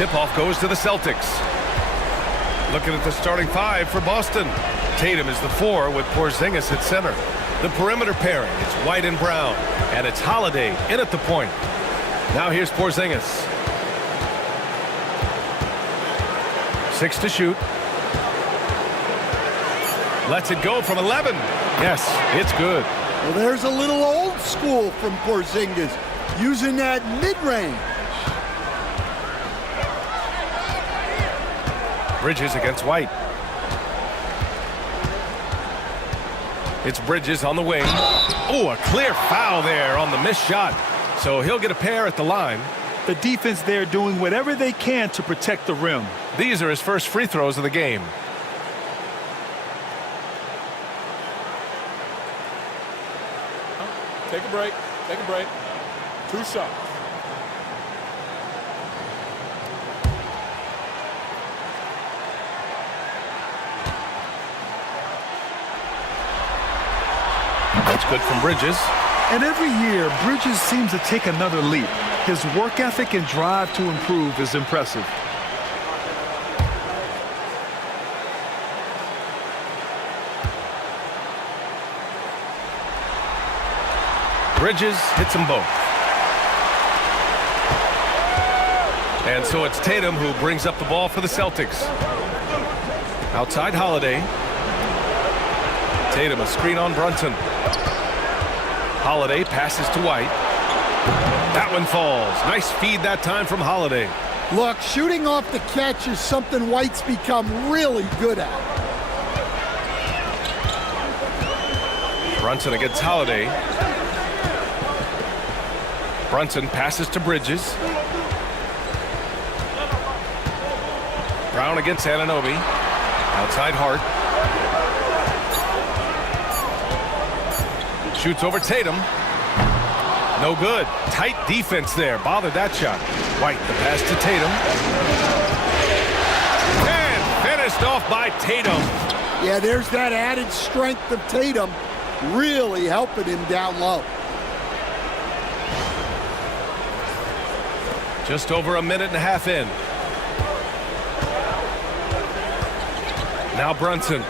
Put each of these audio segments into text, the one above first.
Tip-off goes to the Celtics. Looking at the starting five for Boston. Tatum is the 4 with Porzingis at center. The perimeter pairing, it's White and Brown. And it's Holiday in at the point. Now here's Porzingis. 6 to shoot. Lets it go from 11. Yes, it's good. Well, there's a little old school from Porzingis, using that mid-range. Bridges against White. It's Bridges on the wing. Oh, a clear foul there on the missed shot. So he'll get a pair at the line. The defense there doing whatever they can to protect the rim. These are his first free throws of the game. Take a break. Take a break. 2 shots. That's good from Bridges. And every year, Bridges seems to take another leap. His work ethic and drive to improve is impressive. Bridges hits them both. And so it's Tatum who brings up the ball for the Celtics. Outside Holiday. Tatum a screen on Brunson. Holiday passes to White. That one falls. Nice feed that time from Holiday. Look, shooting off the catch is something White's become really good at. Brunson against Holiday. Brunson passes to Bridges. Brown against Anunoby. Outside Hart. Shoots over Tatum. No good. Tight defense there. Bothered that shot. White, the pass to Tatum. And finished off by Tatum. Yeah, there's that added strength of Tatum really helping him down low. Just over a minute and a half in. Now Brunson.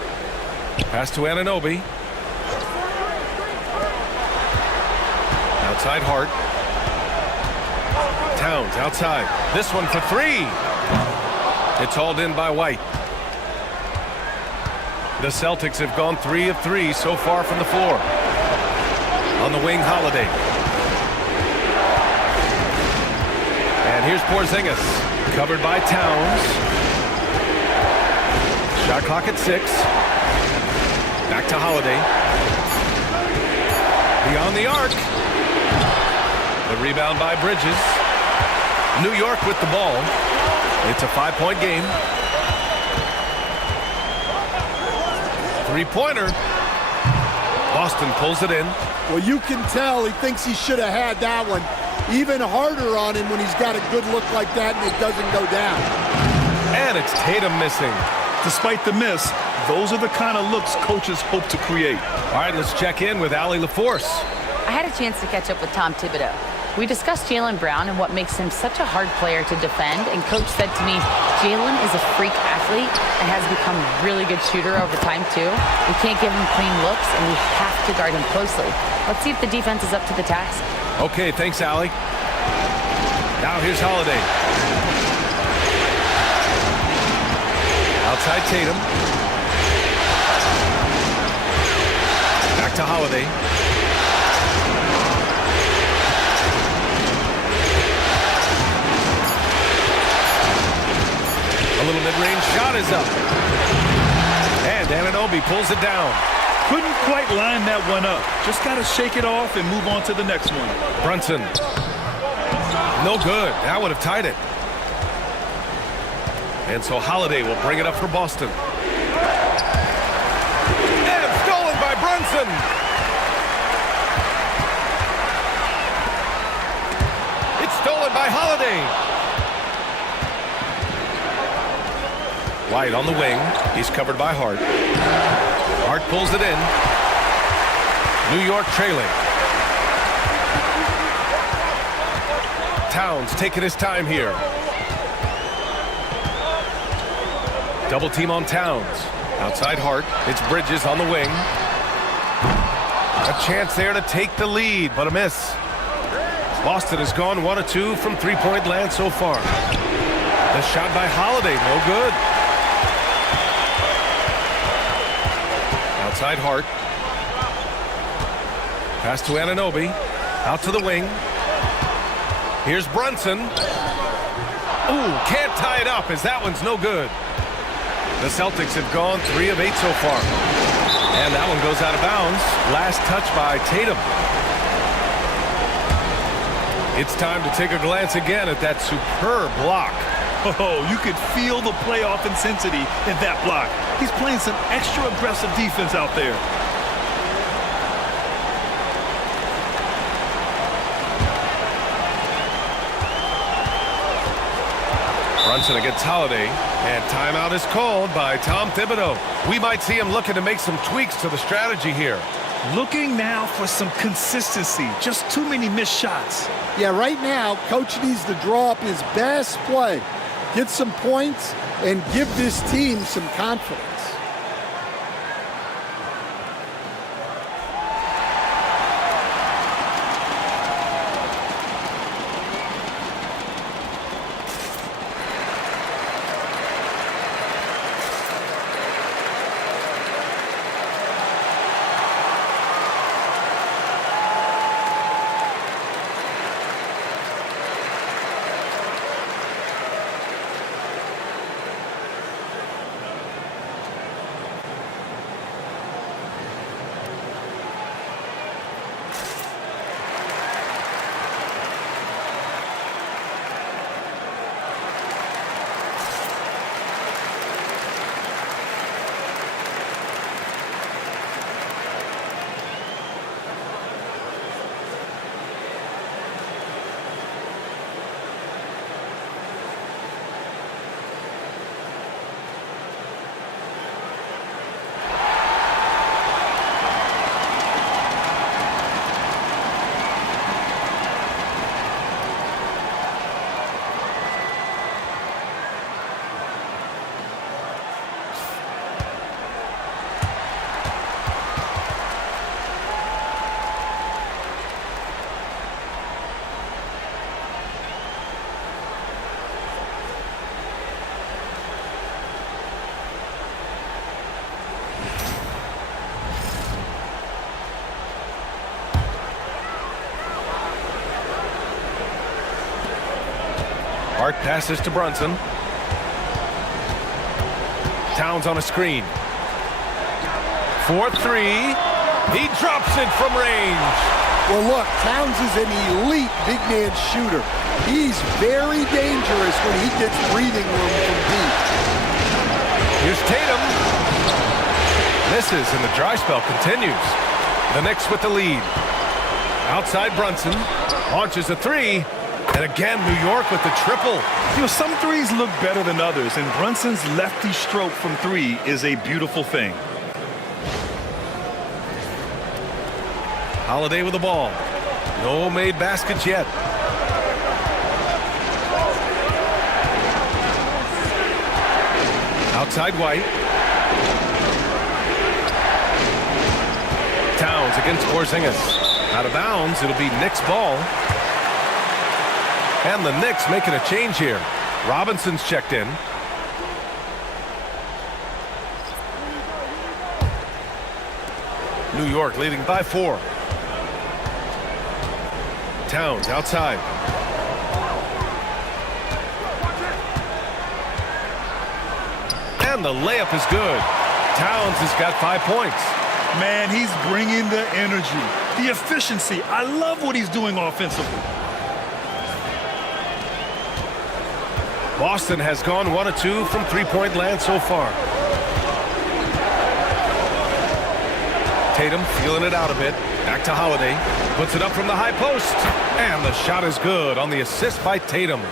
Pass to Anunoby. Outside Hart. Towns outside. This one for 3. It's hauled in by White. The Celtics have gone 3 of 3 so far from the floor. On the wing, Holiday. And here's Porzingis. Covered by Towns. Shot clock at 6. Back to Holiday. Beyond the arc. The rebound by Bridges. New York with the ball. It's a 5-point game. 3-pointer. Boston pulls it in. Well, you can tell he thinks he should have had that one. Even harder on him when he's got a good look like that and it doesn't go down. And it's Tatum missing. Despite the miss, those are the kind of looks coaches hope to create. All right, let's check in with Allie LaForce. I had a chance to catch up with Tom Thibodeau. We discussed Jaylen Brown and what makes him such a hard player to defend, and Coach said to me, Jaylen is a freak athlete and has become a really good shooter over time, too. We can't give him clean looks, and we have to guard him closely. Let's see if the defense is up to the task. Okay, thanks, Allie. Now here's Holiday. Outside Tatum. Back to Holiday. A little mid-range shot is up. And Anunoby pulls it down. Couldn't quite line that one up. Just got to shake it off and move on to the next one. Brunson. No good. That would have tied it. And so Holiday will bring it up for Boston. And stolen by Brunson. It's stolen by Holiday. White on the wing. He's covered by Hart. Hart pulls it in. New York trailing. Towns taking his time here. Double team on Towns. Outside Hart. It's Bridges on the wing. A chance there to take the lead, but a miss. Boston has gone 1 of 2 from three-point land so far. The shot by Holiday, no good. Outside Hart. Pass to Anunoby. Out to the wing. Here's Brunson. Ooh, can't tie it up as that one's no good. The Celtics have gone 3 of 8 so far. And that one goes out of bounds. Last touch by Tatum. It's time to take a glance again at that superb block. Oh, you could feel the playoff intensity in that block. He's playing some extra aggressive defense out there. Brunson against Holiday, and timeout is called by Tom Thibodeau. We might see him looking to make some tweaks to the strategy here. Looking now for some consistency. Just too many missed shots. Yeah, right now, Coach needs to draw up his best play, get some points, and give this team some confidence. Hart passes to Brunson. Towns on a screen. 4-3. He drops it from range. Well, look, Towns is an elite big man shooter. He's very dangerous when he gets breathing room from deep. Here's Tatum. Misses, and the dry spell continues. The Knicks with the lead. Outside Brunson. Launches a three. And again, New York with the triple. You know, some threes look better than others, and Brunson's lefty stroke from 3 is a beautiful thing. Holiday with the ball. No made baskets yet. Outside White. Towns against Porzingis. Out of bounds, it'll be Knicks ball. And the Knicks making a change here. Robinson's checked in. New York leading by 4. Towns outside. And the layup is good. Towns has got 5 points. Man, he's bringing the energy, the efficiency. I love what he's doing offensively. Boston has gone 1 of 2 from three-point land so far. Tatum feeling it out a bit. Back to Holiday. Puts it up from the high post. And the shot is good on the assist by Tatum.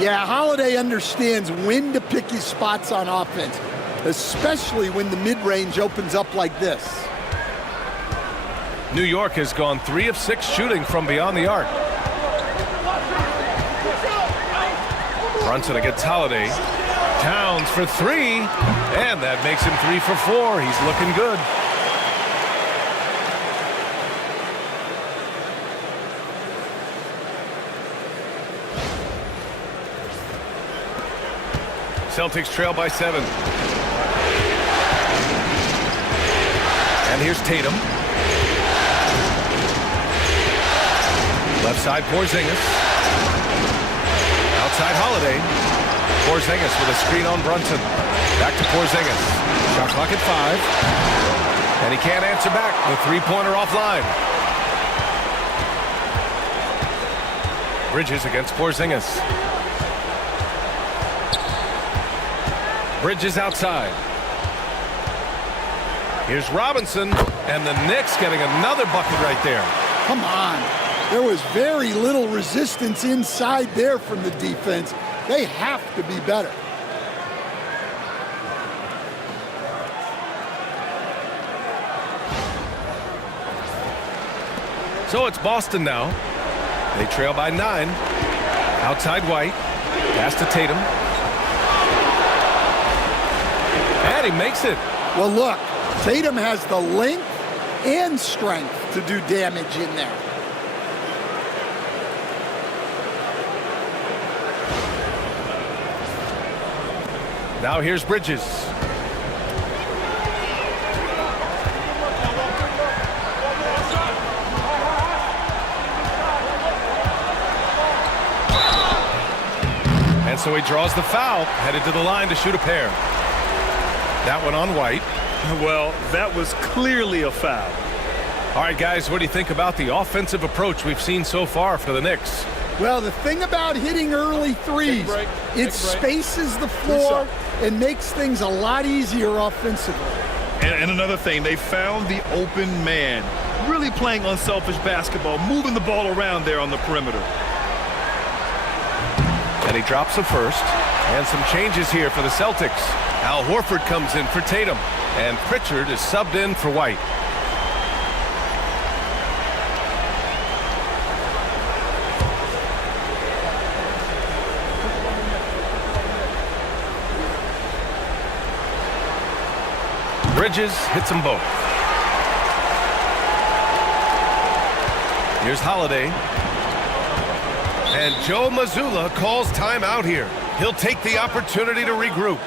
Yeah, Holiday understands when to pick his spots on offense, especially when the mid-range opens up like this. New York has gone 3 of 6 shooting from beyond the arc. Brunson against Holiday. Towns for three, and that makes him 3 for 4. He's looking good. Celtics trail by 7. And here's Tatum. Left side, Porzingis. Outside, Holiday. Porzingis with a screen on Brunson. Back to Porzingis. Shot clock at 5. And he can't answer back. The three-pointer offline. Bridges against Porzingis. Bridges outside. Here's Robinson, and the Knicks getting another bucket right there. Come on. There was very little resistance inside there from the defense. They have to be better. So it's Boston now. They trail by 9. Outside White. Pass to Tatum. And he makes it. Well, look, Tatum has the length and strength to do damage in there. Now here's Bridges. And so he draws the foul, headed to the line to shoot a pair. That one on White. Well, that was clearly a foul. All right, guys, what do you think about the offensive approach we've seen so far for the Knicks? Well, the thing about hitting early threes, it spaces the floor and makes things a lot easier offensively. And another thing, they found the open man. Really playing unselfish basketball, moving the ball around there on the perimeter. And he drops the first. And some changes here for the Celtics. Al Horford comes in for Tatum. And Pritchard is subbed in for White. Bridges hits them both. Here's Holiday. And Joe Mazzulla calls timeout here. He'll take the opportunity to regroup.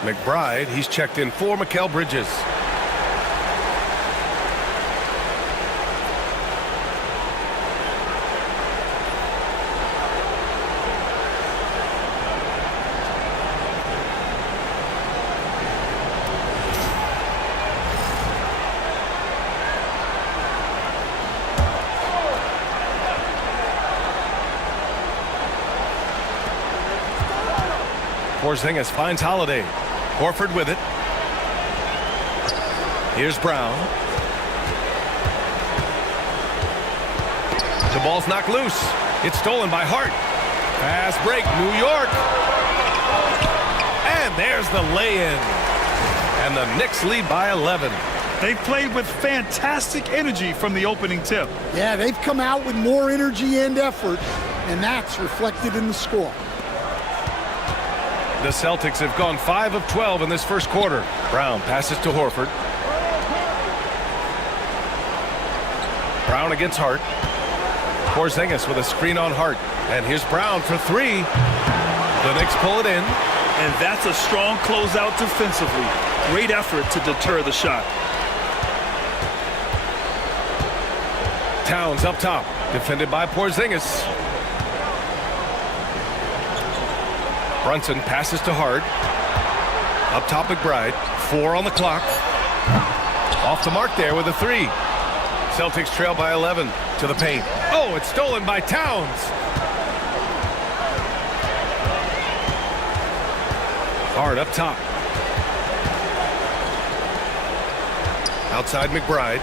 McBride, he's checked in for Mikal Bridges. Porzingis finds Holiday. Horford with it. Here's Brown. The ball's knocked loose. It's stolen by Hart. Fast break, New York. And there's the lay-in. And the Knicks lead by 11. They've played with fantastic energy from the opening tip. Yeah, they've come out with more energy and effort, and that's reflected in the score. The Celtics have gone 5 of 12 in this first quarter. Brown passes to Horford. Brown against Hart. Porzingis with a screen on Hart. And here's Brown for three. The Knicks pull it in. And that's a strong closeout defensively. Great effort to deter the shot. Towns up top, defended by Porzingis. Brunson passes to Hart. Up top, McBride. 4 on the clock. Off the mark there with a three. Celtics trail by 11 to the paint. Oh, it's stolen by Towns. Hart up top. Outside McBride.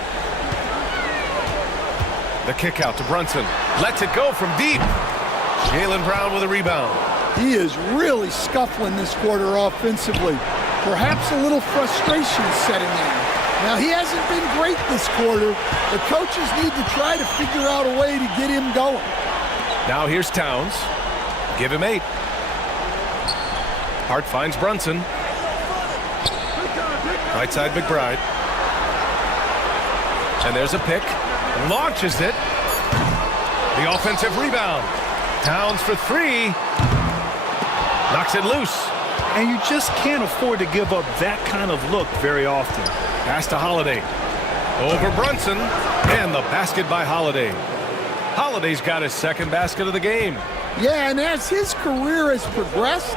The kick out to Brunson. Lets it go from deep. Jaylen Brown with a rebound. He is really scuffling this quarter offensively. Perhaps a little frustration setting in. Now, he hasn't been great this quarter. The coaches need to try to figure out a way to get him going. Now here's Towns. Give him 8. Hart finds Brunson. Right side McBride. And there's a pick. Launches it. The offensive rebound. Towns for 3. Knocks it loose. And you just can't afford to give up that kind of look very often. Pass to Holiday. Over Brunson. And the basket by Holiday. Holiday's got his second basket of the game. Yeah, and as his career has progressed,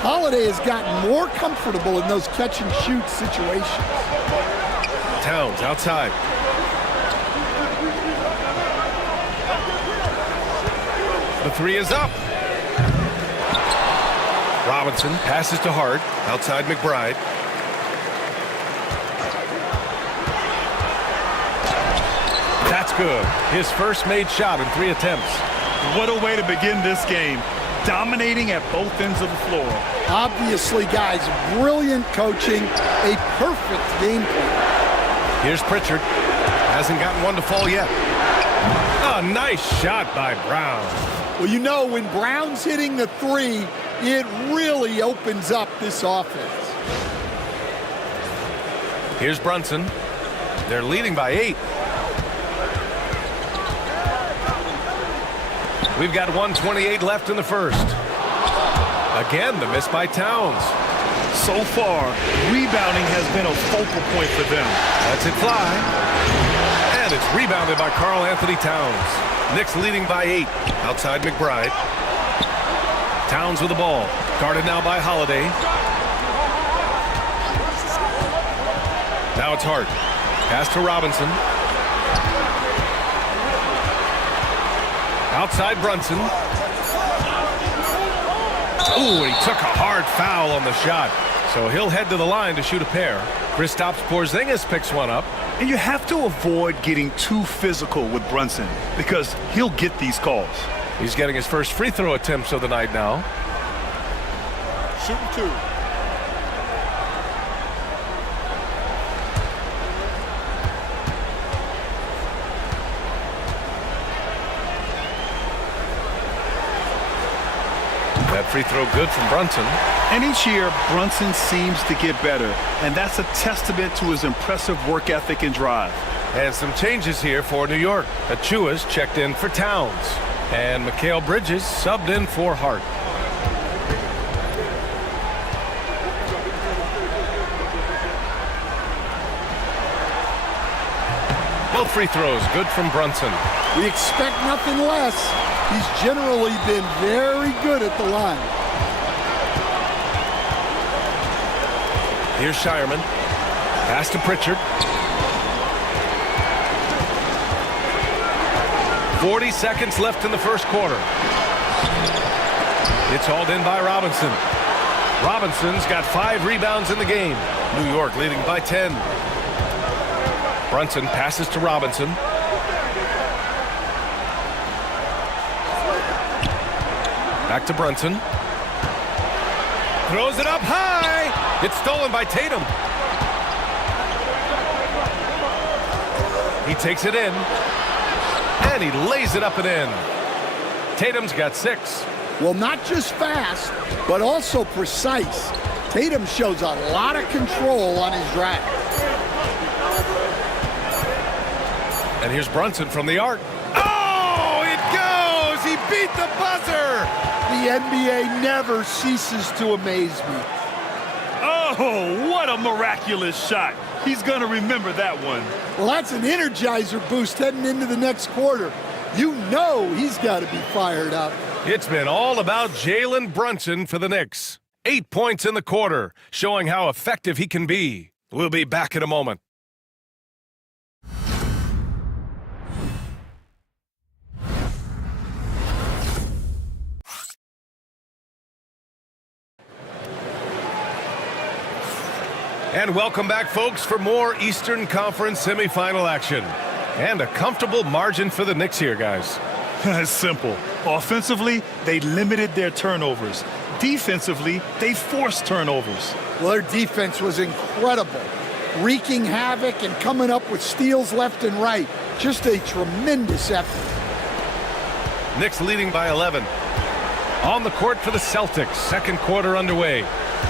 Holiday has gotten more comfortable in those catch-and-shoot situations. Towns outside. The three is up. Robinson passes to Hart. Outside McBride. That's good. His first made shot in 3 attempts. What a way to begin this game. Dominating at both ends of the floor. Obviously, guys, brilliant coaching, a perfect game plan. Here's Pritchard. Hasn't gotten one to fall yet. A nice shot by Brown. Well, you know, when Brown's hitting the three, it really opens up this offense. Here's Brunson. They're leading by 8. We've got 1:28 left in the first. Again, the miss by Towns. So far, rebounding has been a focal point for them. Lets it fly. And it's rebounded by Karl Anthony Towns. Knicks leading by 8. Outside McBride. Towns with the ball. Guarded now by Holiday. Now it's Hart. Pass to Robinson. Outside Brunson. Ooh, he took a hard foul on the shot. So he'll head to the line to shoot a pair. Kristaps Porzingis picks one up. And you have to avoid getting too physical with Brunson because he'll get these calls. He's getting his first free throw attempts of the night now. Shooting 2. That free throw good from Brunson. And each year, Brunson seems to get better, and that's a testament to his impressive work ethic and drive. And some changes here for New York. Achua's checked in for Towns. And Mikal Bridges subbed in for Hart. Both free throws good from Brunson. We expect nothing less. He's generally been very good at the line. Here's Shireman. Pass to Pritchard. 40 seconds left in the first quarter. It's hauled in by Robinson. Robinson's got 5 rebounds in the game. New York leading by 10. Brunson passes to Robinson. Back to Brunson. Throws it up high. It's stolen by Tatum. He takes it in, and he lays it up and in. Tatum's got 6. Well, not just fast, but also precise. Tatum shows a lot of control on his drive. And here's Brunson from the arc. Oh, it goes! He beat the buzzer! The NBA never ceases to amaze me. Oh, what a miraculous shot. He's going to remember that one. Well, that's an energizer boost heading into the next quarter. You know he's got to be fired up. It's been all about Jalen Brunson for the Knicks. 8 points in the quarter, showing how effective he can be. We'll be back in a moment. And welcome back, folks, for more Eastern Conference semifinal action. And a comfortable margin for the Knicks here, guys. It's simple. Offensively, they limited their turnovers. Defensively, they forced turnovers. Well, their defense was incredible, wreaking havoc and coming up with steals left and right. Just a tremendous effort. Knicks leading by 11. On the court for the Celtics, second quarter underway.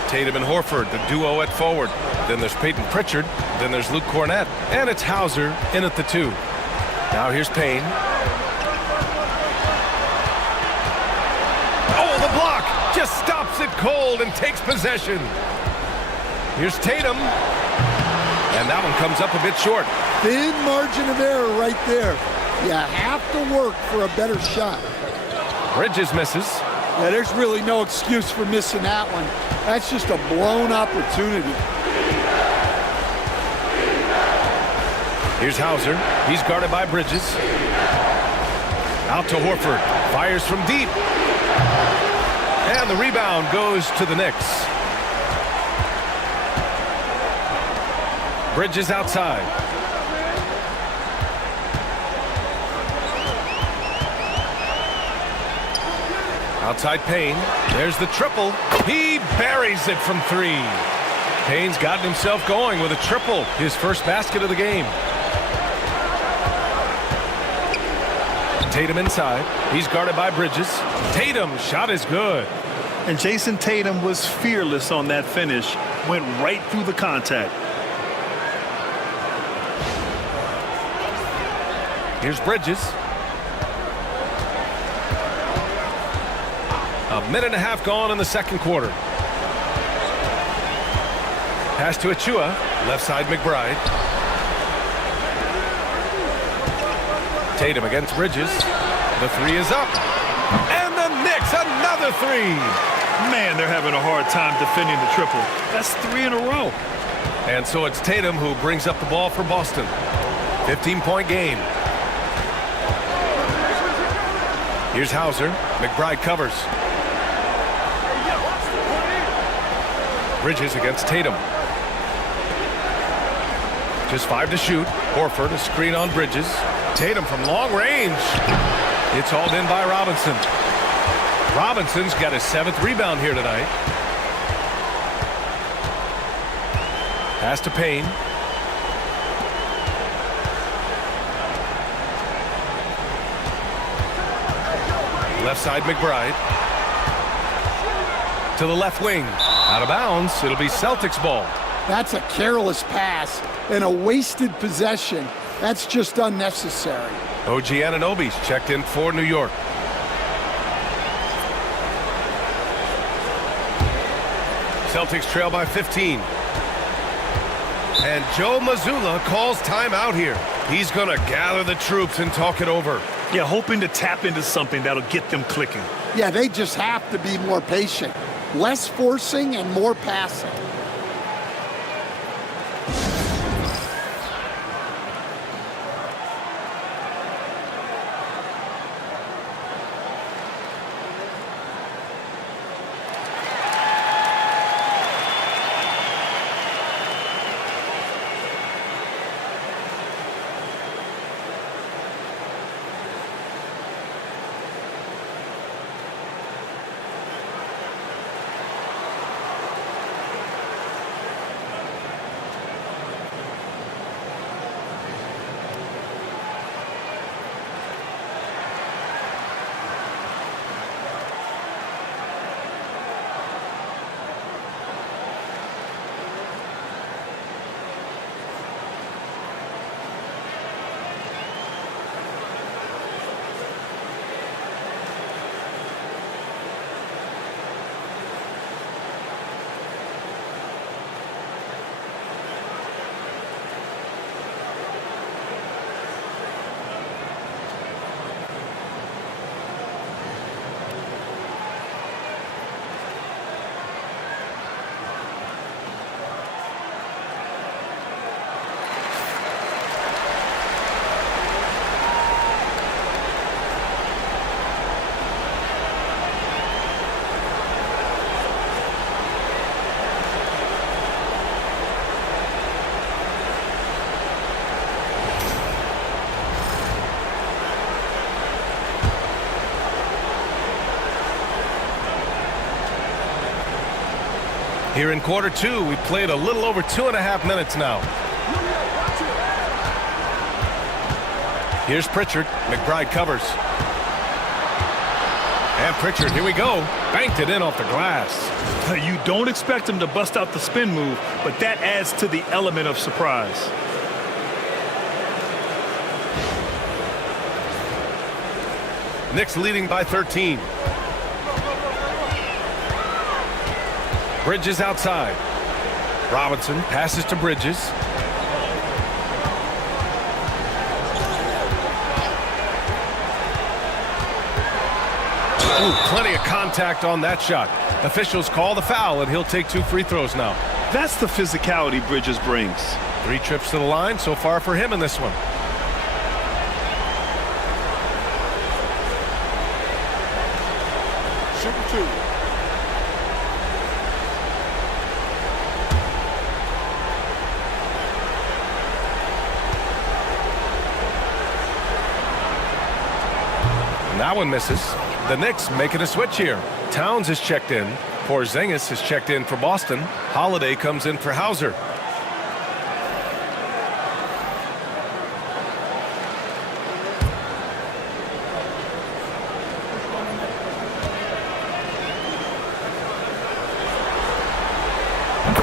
Tatum and Horford, the duo at forward. Then there's Peyton Pritchard. Then there's Luke Cornett. And it's Hauser in at the 2. Now here's Payne. Oh, the block! Just stops it cold and takes possession. Here's Tatum. And that one comes up a bit short. Thin margin of error right there. You have to work for a better shot. Bridges misses. Yeah, there's really no excuse for missing that one. That's just a blown opportunity. Here's Hauser. He's guarded by Bridges. Out to Horford. Fires from deep. And the rebound goes to the Knicks. Bridges outside. Outside Payne. There's the triple. He buries it from 3. Payne's gotten himself going with a triple. His first basket of the game. Tatum inside. He's guarded by Bridges. Tatum, shot is good. And Jason Tatum was fearless on that finish. Went right through the contact. Here's Bridges. A minute and a half gone in the second quarter. Pass to Achua. Left side McBride. Tatum against Bridges. The 3 is up. And the Knicks, another 3. Man, they're having a hard time defending the triple. That's 3 in a row. And so it's Tatum who brings up the ball for Boston. 15-point game. Here's Hauser. McBride covers. Bridges against Tatum. Just 5 to shoot. Horford, a screen on Bridges. Tatum from long range. It's hauled in by Robinson. Robinson's got his 7th rebound here tonight. Pass to Payne. Left side McBride. To the left wing. Out of bounds. It'll be Celtics ball. That's a careless pass and a wasted possession. That's just unnecessary. OG Anunoby's checked in for New York. Celtics trail by 15. And Joe Mazzulla calls timeout here. He's going to gather the troops and talk it over. Yeah, hoping to tap into something that'll get them clicking. Yeah, they just have to be more patient. Less forcing and more passing. Here in quarter two, we played a little over 2.5 minutes now. Here's Pritchard. McBride covers. And Pritchard, here we go. Banked it in off the glass. You don't expect him to bust out the spin move, but that adds to the element of surprise. Knicks leading by 13. Bridges outside. Robinson passes to Bridges. Ooh, plenty of contact on that shot. Officials call the foul, and he'll take 2 free throws now. That's the physicality Bridges brings. 3 trips to the line so far for him in this one. Shooting 2. And that one misses. The Knicks making a switch here. Towns is checked in. Porzingis is checked in for Boston. Holiday comes in for Hauser.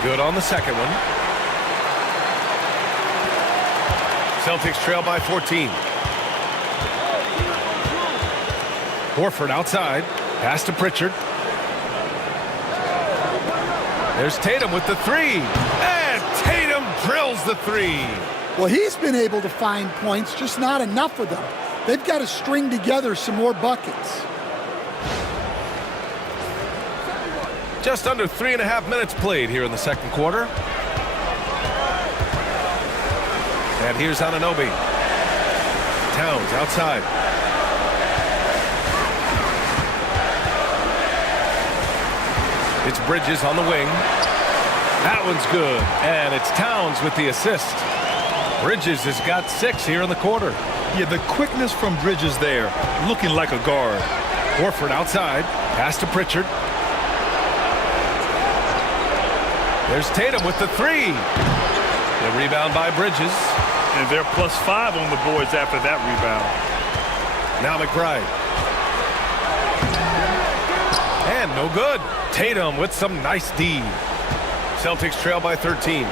Good on the second one. Celtics trail by 14. Horford outside. Pass to Pritchard. There's Tatum with the 3. And Tatum drills the 3. Well, he's been able to find points, just not enough of them. They've got to string together some more buckets. Just under 3.5 minutes played here in the second quarter. And here's Anunoby. Towns outside. It's Bridges on the wing. That one's good. And it's Towns with the assist. Bridges has got 6 here in the quarter. Yeah, the quickness from Bridges there, looking like a guard. Horford outside. Pass to Pritchard. There's Tatum with the 3. The rebound by Bridges. And they're +5 on the boards after that rebound. Now McBride. And no good. Tatum with some nice D. Celtics trail by 13.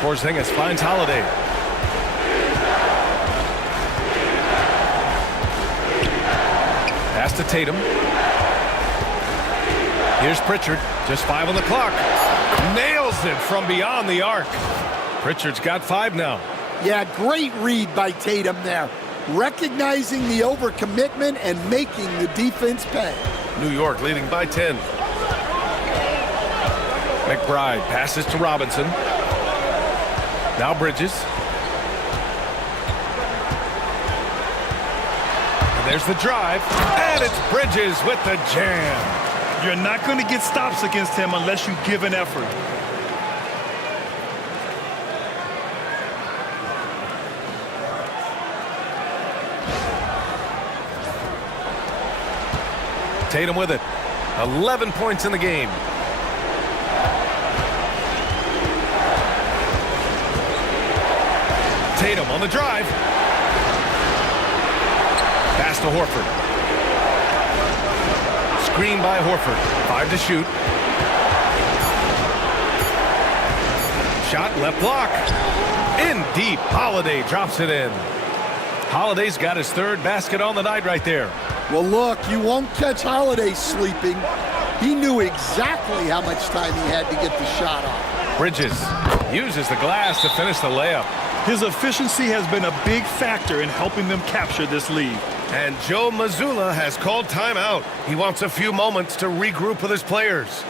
Porzingis finds Holiday. Pass to Tatum. Here's Pritchard. Just 5 on the clock. Nails it from beyond the arc. Pritchard's got 5 now. Yeah, great read by Tatum there. Recognizing the overcommitment and making the defense pay. New York leading by 10. McBride passes to Robinson. Now Bridges. And there's the drive. And it's Bridges with the jam. You're not going to get stops against him unless you give an effort. Tatum with it. 11 points in the game. Tatum on the drive. Pass to Horford. Screen by Horford. 5 to shoot. Shot left block. In deep. Holiday drops it in. Holiday's got his 3rd basket on the night right there. Well, look, you won't catch Holiday sleeping. He knew exactly how much time he had to get the shot off. Bridges uses the glass to finish the layup. His efficiency has been a big factor in helping them capture this lead. And Joe Mazzulla has called timeout. He wants a few moments to regroup with his players.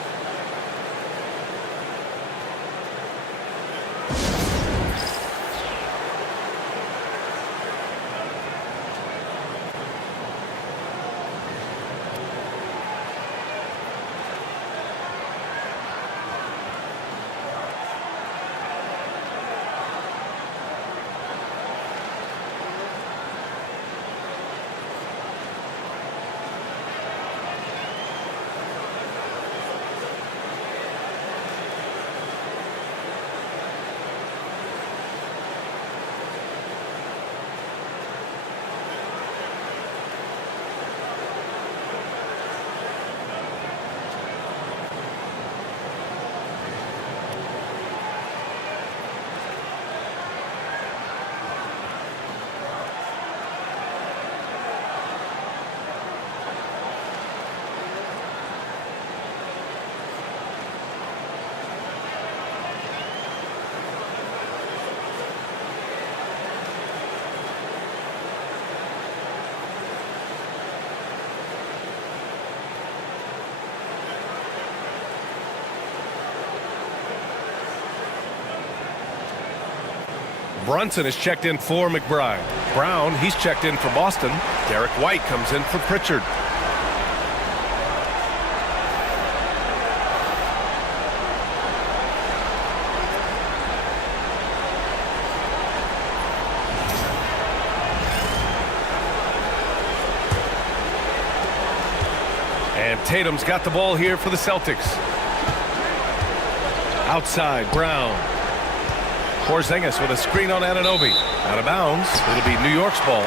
Brunson is checked in for McBride. Brown, he's checked in for Boston. Derek White comes in for Pritchard. And Tatum's got the ball here for the Celtics. Outside, Brown. Porzingis with a screen on Anunoby. Out of bounds. It'll be New York's ball.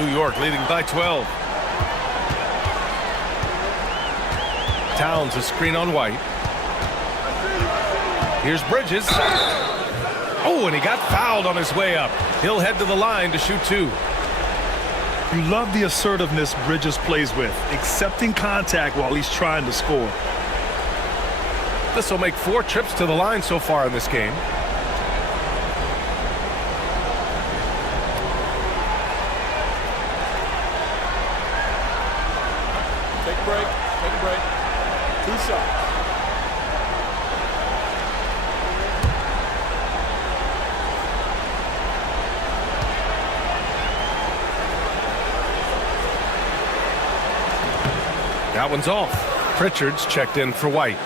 New York leading by 12. Towns a screen on White. Here's Bridges. Oh, and he got fouled on his way up. He'll head to the line to shoot two. You love the assertiveness Bridges plays with, accepting contact while he's trying to score. This will make 4 trips to the line so far in this game. Take a break. Take a break. 2 shots. That one's off. Pritchard's checked in for White.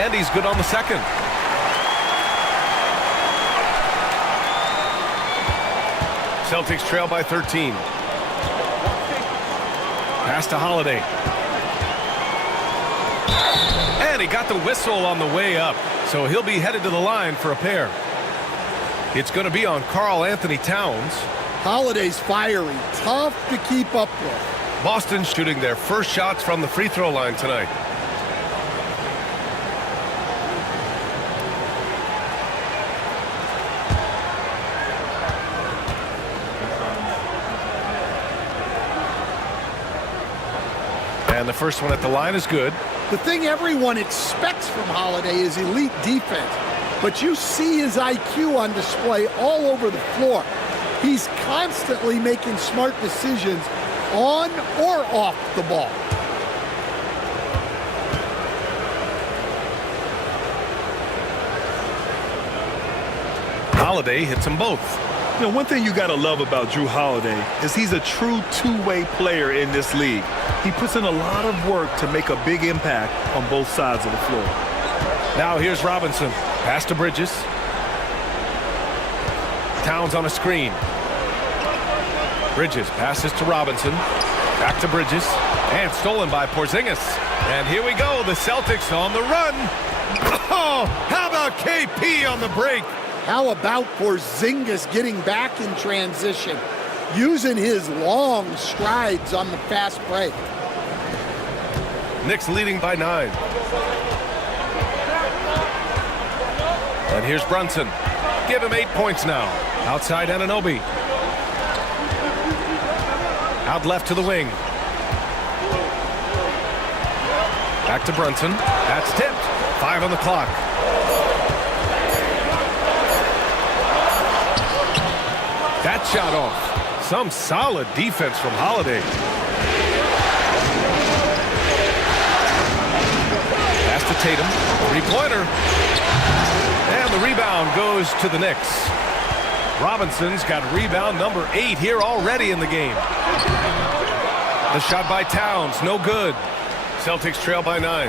And he's good on the second. Celtics trail by 13. Pass to Holiday. And he got the whistle on the way up, so he'll be headed to the line for a pair. It's going to be on Karl Anthony Towns. Holiday's fiery, tough to keep up with. Boston shooting their first shots from the free throw line tonight. And the first one at the line is good. The thing everyone expects from Holiday is elite defense, but you see his IQ on display all over the floor. He's constantly making smart decisions on or off the ball. Holiday hits them both. You know, one thing you got to love about Jrue Holiday is he's a true two-way player in this league. He puts in a lot of work to make a big impact on both sides of the floor. Now here's Robinson. Pass to Bridges. Towns on a screen. Bridges passes to Robinson. Back to Bridges. And stolen by Porzingis. And here we go. The Celtics on the run. Oh, how about KP on the break? How about Porzingis getting back in transition, using his long strides on the fast break? Knicks leading by 9. And here's Brunson. Give him 8 points now. Outside Anunoby. Out left to the wing. Back to Brunson. That's tipped. 5 on the clock. That shot off. Some solid defense from Holiday. Pass to Tatum. 3-pointer. And the rebound goes to the Knicks. Robinson's got rebound number 8 here already in the game. The shot by Towns, no good. Celtics trail by 9.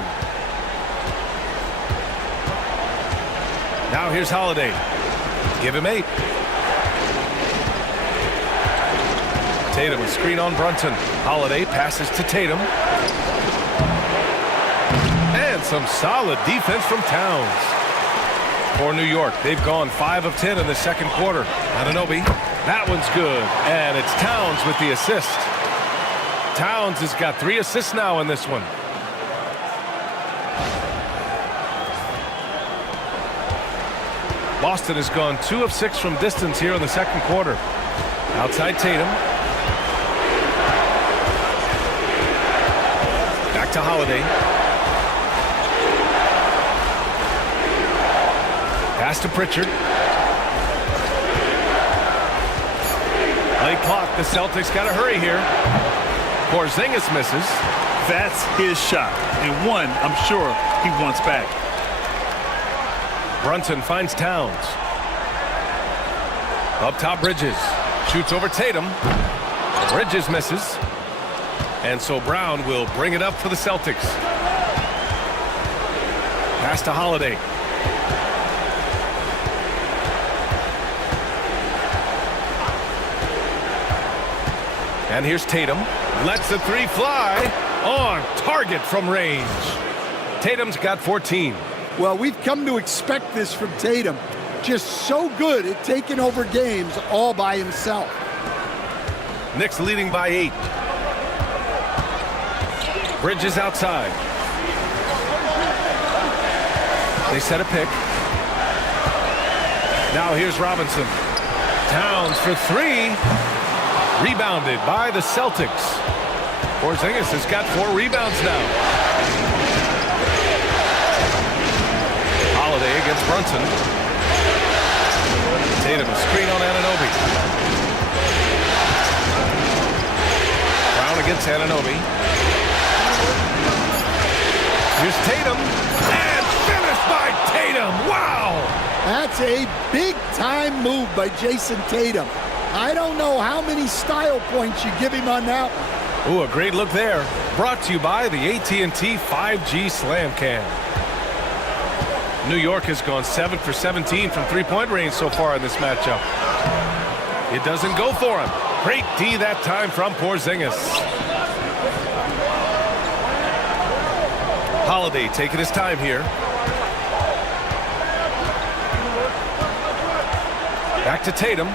Now here's Holiday. Give him 8. Tatum, a screen on Brunson. Holiday passes to Tatum. And some solid defense from Towns. For New York, they've gone 5 of 10 in the second quarter. Anunoby, that one's good. And it's Towns with the assist. Towns has got 3 assists now in this one. Boston has gone 2 of 6 from distance here in the second quarter. Outside Tatum. Back to Holiday. Pass to Pritchard. Late clock. The Celtics got to hurry here. Porzingis misses. That's his shot, and one I'm sure he wants back. Brunson finds Towns. Up top, Bridges. Shoots over Tatum. Bridges misses. And so Brown will bring it up for the Celtics. Pass to Holiday. And here's Tatum. Lets the three fly. On target from range. Tatum's got 14. Well, we've come to expect this from Tatum. Just so good at taking over games all by himself. Knicks leading by 8. Bridges outside. They set a pick. Now here's Robinson. Towns for 3. Rebounded by the Celtics. Porzingis has got 4 rebounds now. Holiday against Brunson. Tatum, a screen on Anunoby. Brown against Anunoby. Here's Tatum. And finished by Tatum. Wow! That's a big-time move by Jason Tatum. I don't know how many style points you give him on that one. Ooh, a great look there. Brought to you by the AT&T 5G Slam Cam. New York has gone 7 for 17 from three-point range so far in this matchup. It doesn't go for him. Great D that time from Porzingis. Holiday taking his time here. Back to Tatum.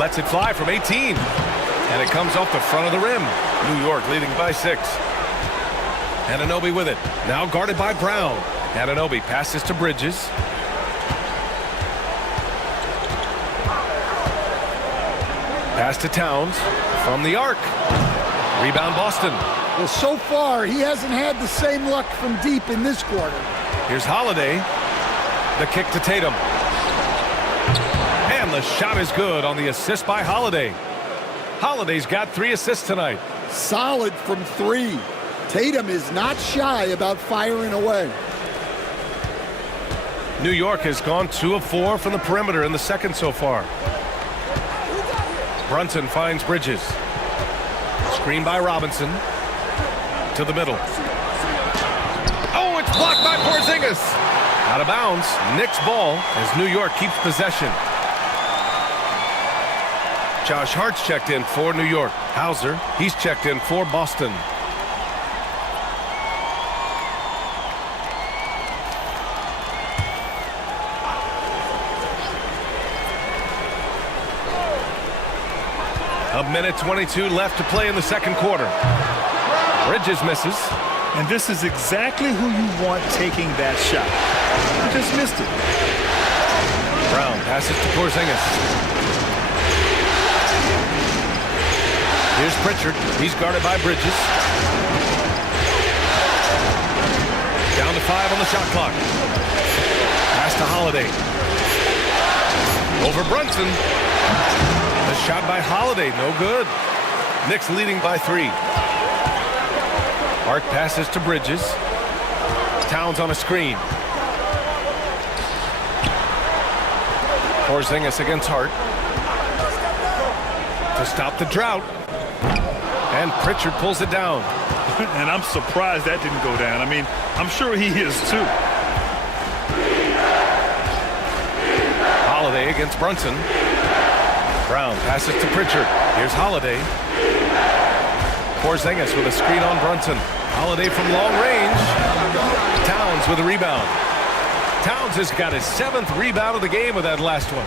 Lets it fly from 18. And it comes off the front of the rim. New York leading by 6. Anunoby with it. Now guarded by Brown. Anunoby passes to Bridges. Pass to Towns from the arc. Rebound Boston. Well, so far, he hasn't had the same luck from deep in this quarter. Here's Holiday. The kick to Tatum. And the shot is good on the assist by Holiday. Holiday's got 3 assists tonight. Solid from 3. Tatum is not shy about firing away. New York has gone 2 of 4 from the perimeter in the second so far. Brunson finds Bridges. Screen by Robinson. To the middle. Oh, it's blocked by Porzingis. Out of bounds. Knicks ball as New York keeps possession. Josh Hart's checked in for New York. Hauser, he's checked in for Boston. A minute 22 left to play in the second quarter. Bridges misses. And this is exactly who you want taking that shot. He just missed it. Brown passes to Porzingis. Here's Pritchard. He's guarded by Bridges. Down to 5 on the shot clock. Pass to Holiday. Over Brunson. The shot by Holiday, no good. Knicks leading by 3. Hart passes to Bridges. Towns on a screen. Porzingis against Hart. To stop the drought. And Pritchard pulls it down. And I'm surprised that didn't go down. I mean, I'm sure he is too. Holiday against Brunson. Brown passes to Pritchard. Here's Holiday. Porzingis with a screen on Brunson. Holiday from long range. Towns with a rebound. Towns has got his 7th rebound of the game with that last one.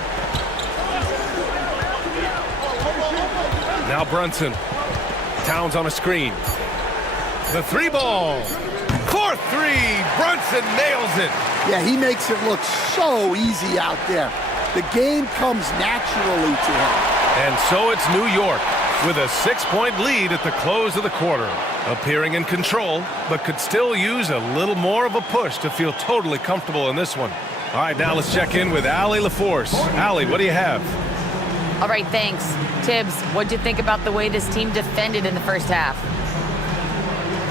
Now Brunson. Towns on a screen. The 3 ball. 4-3. Brunson nails it. Yeah, he makes it look so easy out there. The game comes naturally to him. And so it's New York with a 6-point lead at the close of the quarter. Appearing in control, but could still use a little more of a push to feel totally comfortable in this one. All right, now let's check in with Allie LaForce. Allie, what do you have? All right, thanks. Tibbs, what'd you think about the way this team defended in the first half?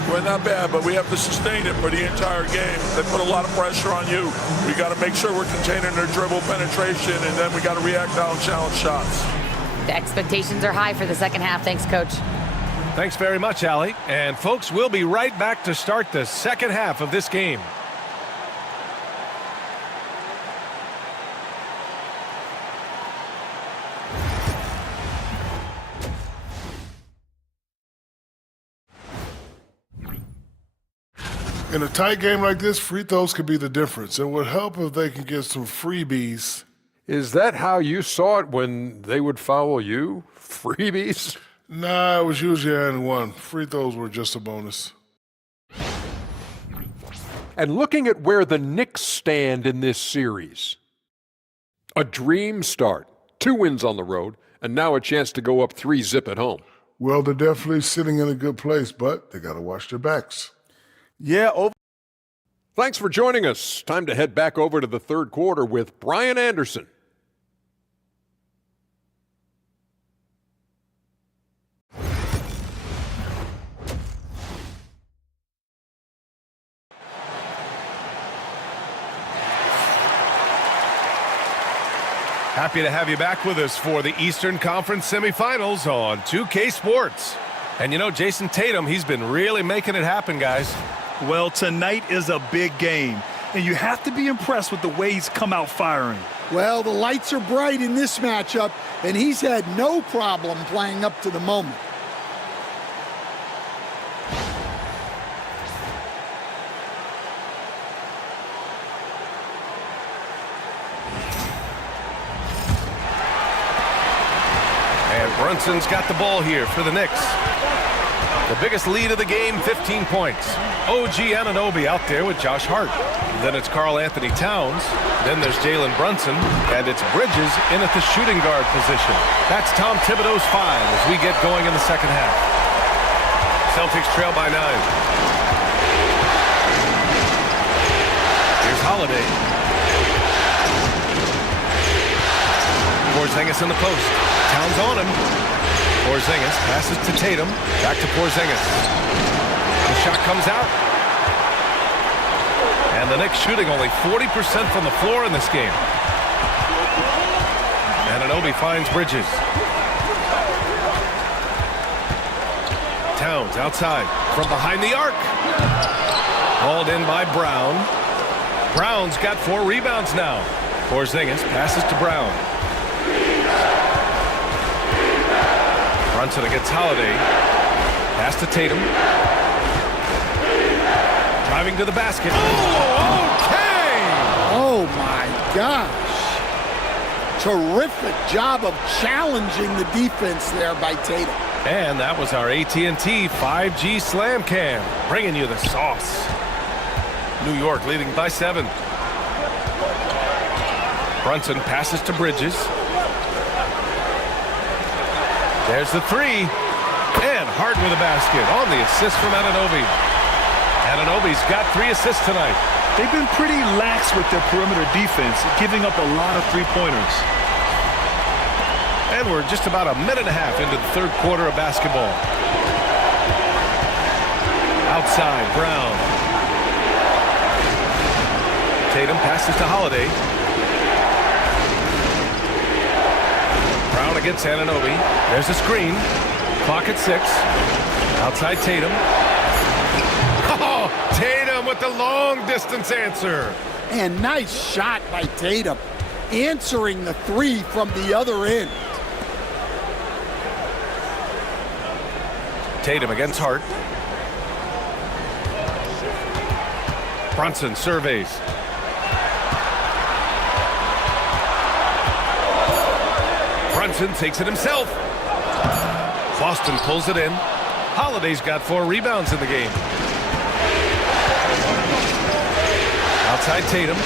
Well, not bad, but we have to sustain it for the entire game. They put a lot of pressure on you. We got to make sure we're containing their dribble penetration, and then we got to react down challenge shots. The expectations are high for the second half. Thanks, Coach. Thanks very much, Allie. And folks, we'll be right back to start the second half of this game. In a tight game like this, free throws could be the difference. It would help if they can get some freebies. Is that how you saw it when they would foul you? Freebies? Nah, it was usually and one. Free throws were just a bonus. And looking at where the Knicks stand in this series, a dream start. 2 wins on the road, and now a chance to go up 3-zip at home. Well, they're definitely sitting in a good place, but they got to watch their backs. Yeah, Thanks for joining us. Time to head back over to the third quarter with Brian Anderson. Happy to have you back with us for the Eastern Conference semifinals on 2K Sports. And you know, Jason Tatum, he's been really making it happen, guys. well, tonight is a big game, and you have to be impressed with the way he's come out firing. Well, the lights are bright in this matchup, and he's had no problem playing up to the moment. And Brunson's got the ball here for the Knicks. The biggest lead of the game, 15 points. OG Anunoby out there with Josh Hart. Then it's Karl Anthony Towns. Then there's Jalen Brunson. And it's Bridges in at the shooting guard position. That's Tom Thibodeau's 5 as we get going in the second half. Celtics trail by 9. Here's Holiday. Porzingis in the post. Towns on him. Porzingis passes to Tatum. Back to Porzingis. The shot comes out. And the Knicks shooting only 40% from the floor in this game. Anunoby finds Bridges. Towns outside from behind the arc. Hauled in by Brown. Brown's got 4 rebounds now. Porzingis passes to Brown. Brunson against Holiday. Pass to Tatum. Driving to the basket. Oh, okay! Oh, my gosh. Terrific job of challenging the defense there by Tatum. And that was our AT&T 5G Slam Cam, bringing you the sauce. New York leading by 7. Brunson passes to Bridges. There's the 3. And Hart with a basket on the assist from Anunoby. Anunoby's got 3 assists tonight. They've been pretty lax with their perimeter defense, giving up a lot of three-pointers. And we're just about a minute and a half into the third quarter of basketball. Outside, Brown. Tatum passes to Holiday. Brown against Anunoby. There's a screen. Clock at 6. Outside Tatum. Oh, Tatum with the long distance answer. And nice shot by Tatum, answering the 3 from the other end. Tatum against Hart. Brunson surveys. Brunson takes it himself. Boston pulls it in. Holiday's got 4 rebounds in the game. Outside Tatum.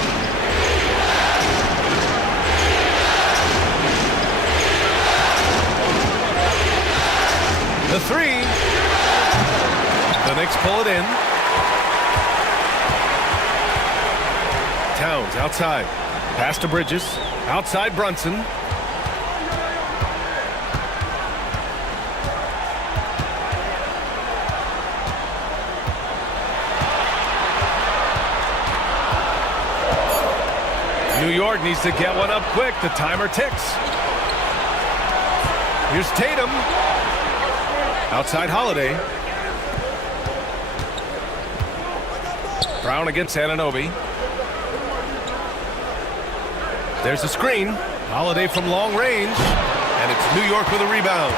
The three. The Knicks pull it in. Towns outside. Pass to Bridges. Outside Brunson. New York needs to get one up quick. The timer ticks. Here's Tatum. Outside Holiday. Brown against Anunoby. There's a screen. Holiday from long range. And it's New York with a rebound.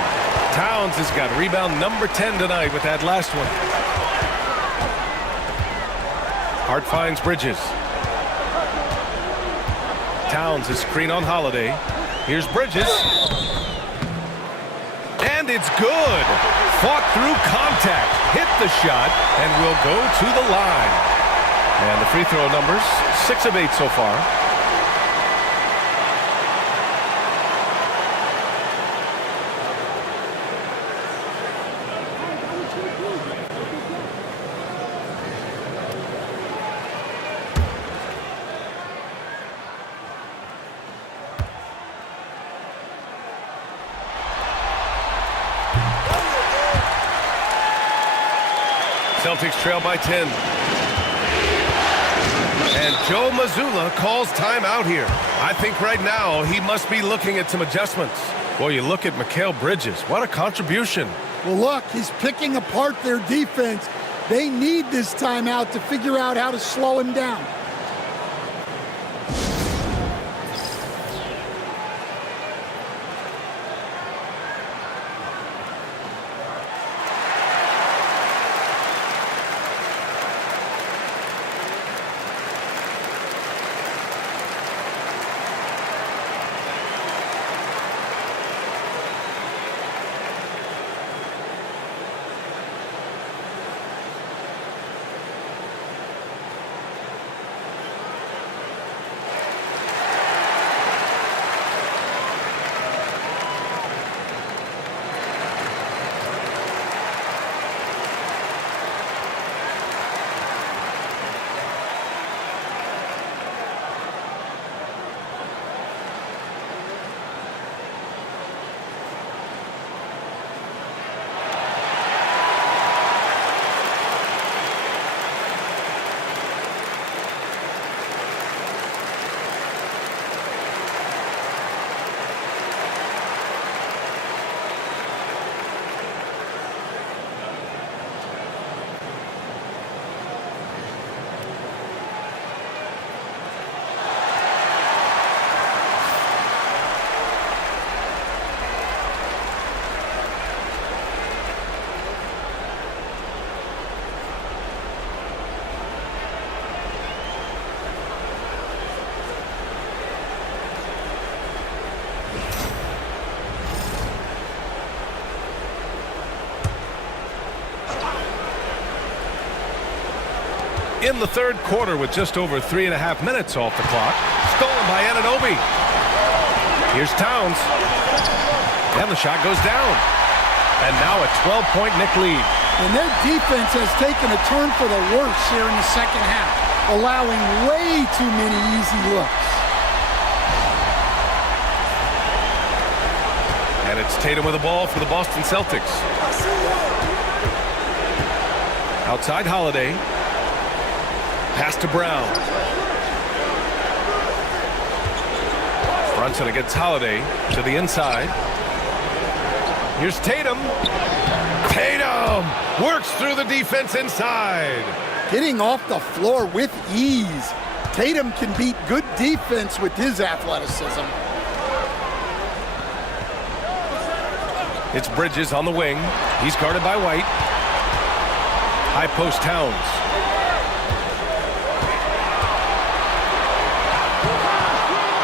Towns has got rebound number 10 tonight with that last one. Hart finds Bridges. Towns is screen on Holiday. Here's Bridges. And it's good. Fought through contact. Hit the shot and will go to the line. And the free throw numbers, 6 of 8 so far. Celtics trail by 10. And Joe Mazzulla calls timeout here. I think right now he must be looking at some adjustments. Boy, you look at Mikal Bridges. What a contribution. Well, look, he's picking apart their defense. They need this timeout to figure out how to slow him down. In the third quarter with just over 3.5 minutes off the clock. Stolen by Anunoby. Here's Towns. And the shot goes down. And now a 12-point Knick lead. And their defense has taken a turn for the worse here in the second half, allowing way too many easy looks. And it's Tatum with the ball for the Boston Celtics. Outside Holiday. Pass to Brown. Brunson against Holiday to the inside. Here's Tatum. Tatum works through the defense inside. Getting off the floor with ease. Tatum can beat good defense with his athleticism. It's Bridges on the wing. He's guarded by White. High post Towns.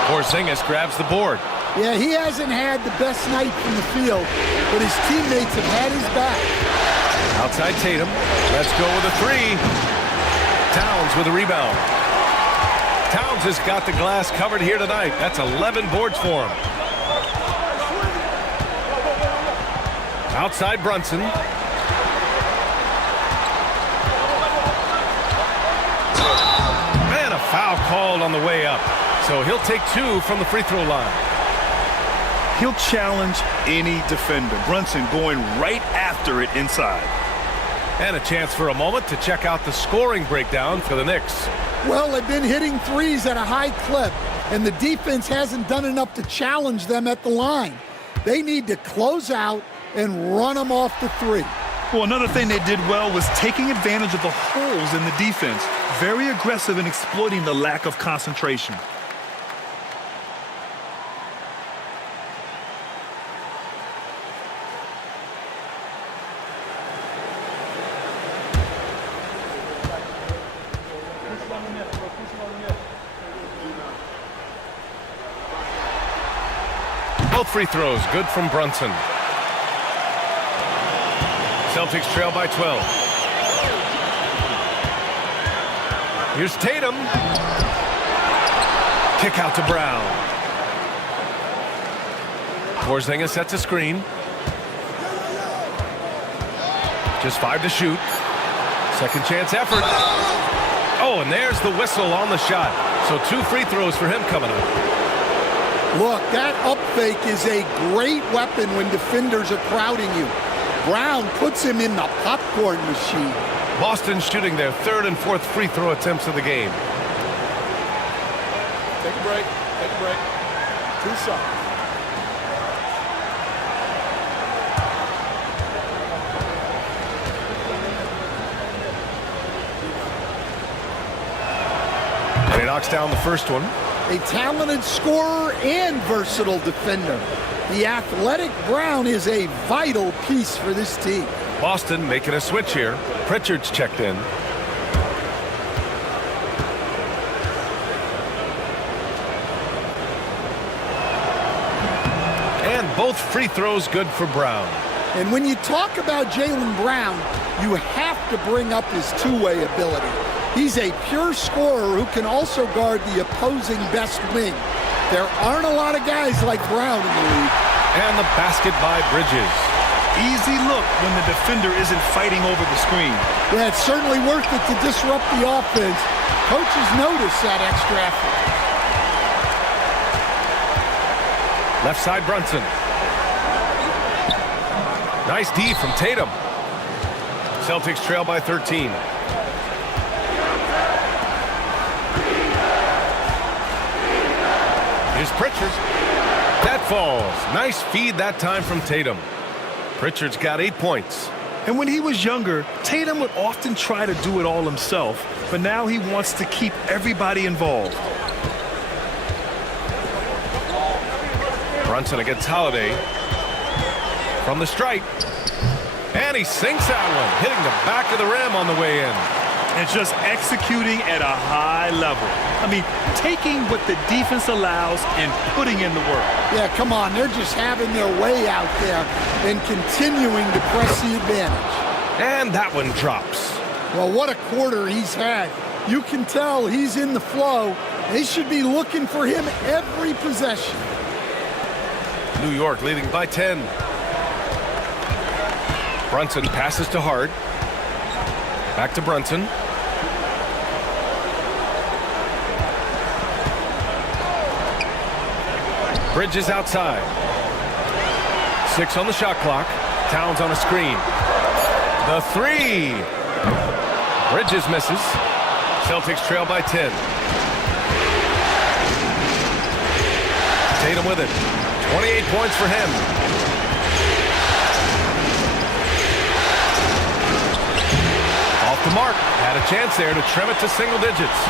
Porzingis grabs the board. Yeah, he hasn't had the best night from the field, but his teammates have had his back. Outside Tatum. Let's go with a three. Towns with a rebound. Towns has got the glass covered here tonight. That's 11 boards for him. Outside Brunson. And a foul called on the way up. So he'll take 2 from the free throw line. He'll challenge any defender. Brunson going right after it inside. And a chance for a moment to check out the scoring breakdown for the Knicks. Well, they've been hitting threes at a high clip, and the defense hasn't done enough to challenge them at the line. They need to close out and run them off the three. Well, another thing they did well was taking advantage of the holes in the defense. Very aggressive in exploiting the lack of concentration. Both free throws good from Brunson. Celtics trail by 12. Here's Tatum. Kick out to Brown. Porzingis sets a screen. Just 5 to shoot. Second chance effort. Oh, and there's the whistle on the shot. So 2 free throws for him coming up. Look, that up fake is a great weapon when defenders are crowding you. Brown puts him in the popcorn machine. Boston shooting their 3rd and 4th free throw attempts of the game. Take a break. Take a break. 2 shots. And he knocks down the first one. A talented scorer and versatile defender. The athletic Brown is a vital piece for this team. Boston making a switch here. Pritchard's checked in. And both free throws good for Brown. And when you talk about Jaylen Brown, you have to bring up his two-way ability. He's a pure scorer who can also guard the opposing best wing. There aren't a lot of guys like Brown in the league. And the basket by Bridges. Easy look when the defender isn't fighting over the screen. Yeah, it's certainly worth it to disrupt the offense. Coaches notice that extra effort. Left side Brunson. Nice D from Tatum. Celtics trail by 13. Here's Pritchard. That falls. Nice feed that time from Tatum. Pritchard's got 8 points. And when he was younger, Tatum would often try to do it all himself, but now he wants to keep everybody involved. Brunson against Holiday. From the stripe. And he sinks that one, hitting the back of the rim on the way in. And just executing at a high level. I mean, taking what the defense allows and putting in the work. Yeah, come on. They're just having their way out there and continuing to press the advantage. And that one drops. Well, what a quarter he's had. You can tell he's in the flow. They should be looking for him every possession. New York leading by 10. Brunson passes to Hart. Back to Brunson. Bridges outside. 6 on the shot clock. Towns on a screen. The 3. Bridges misses. Celtics trail by 10. Tatum with it. 28 points for him. Off the mark. Had a chance there to trim it to single digits.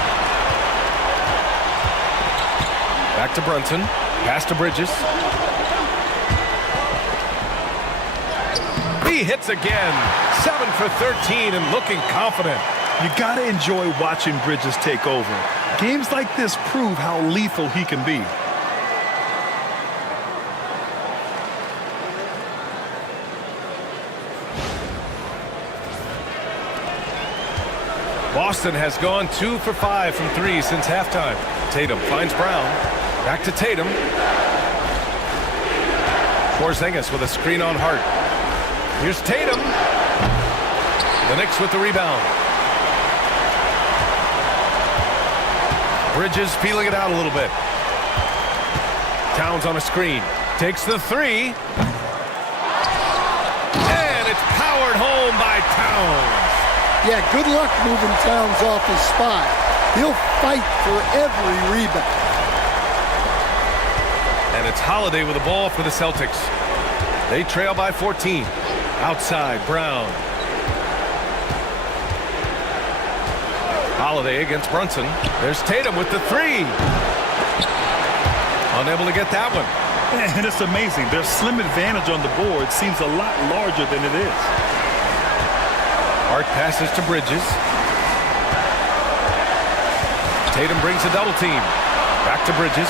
Back to Brunson. Pass to Bridges. He hits again. 7 for 13 and looking confident. You got to enjoy watching Bridges take over. Games like this prove how lethal he can be. Boston has gone 2 for 5 from 3 since halftime. Tatum finds Brown. Back to Tatum. Porzingis with a screen on Hart. Here's Tatum. The Knicks with the rebound. Bridges feeling it out a little bit. Towns on a screen. Takes the three. And it's powered home by Towns. Yeah, good luck moving Towns off his spot. He'll fight for every rebound. And it's Holiday with the ball for the Celtics. They trail by 14. Outside, Brown. Holiday against Brunson. There's Tatum with the three. Unable to get that one. And it's amazing. Their slim advantage on the board seems a lot larger than it is. Hart passes to Bridges. Tatum brings a double team. Back to Bridges.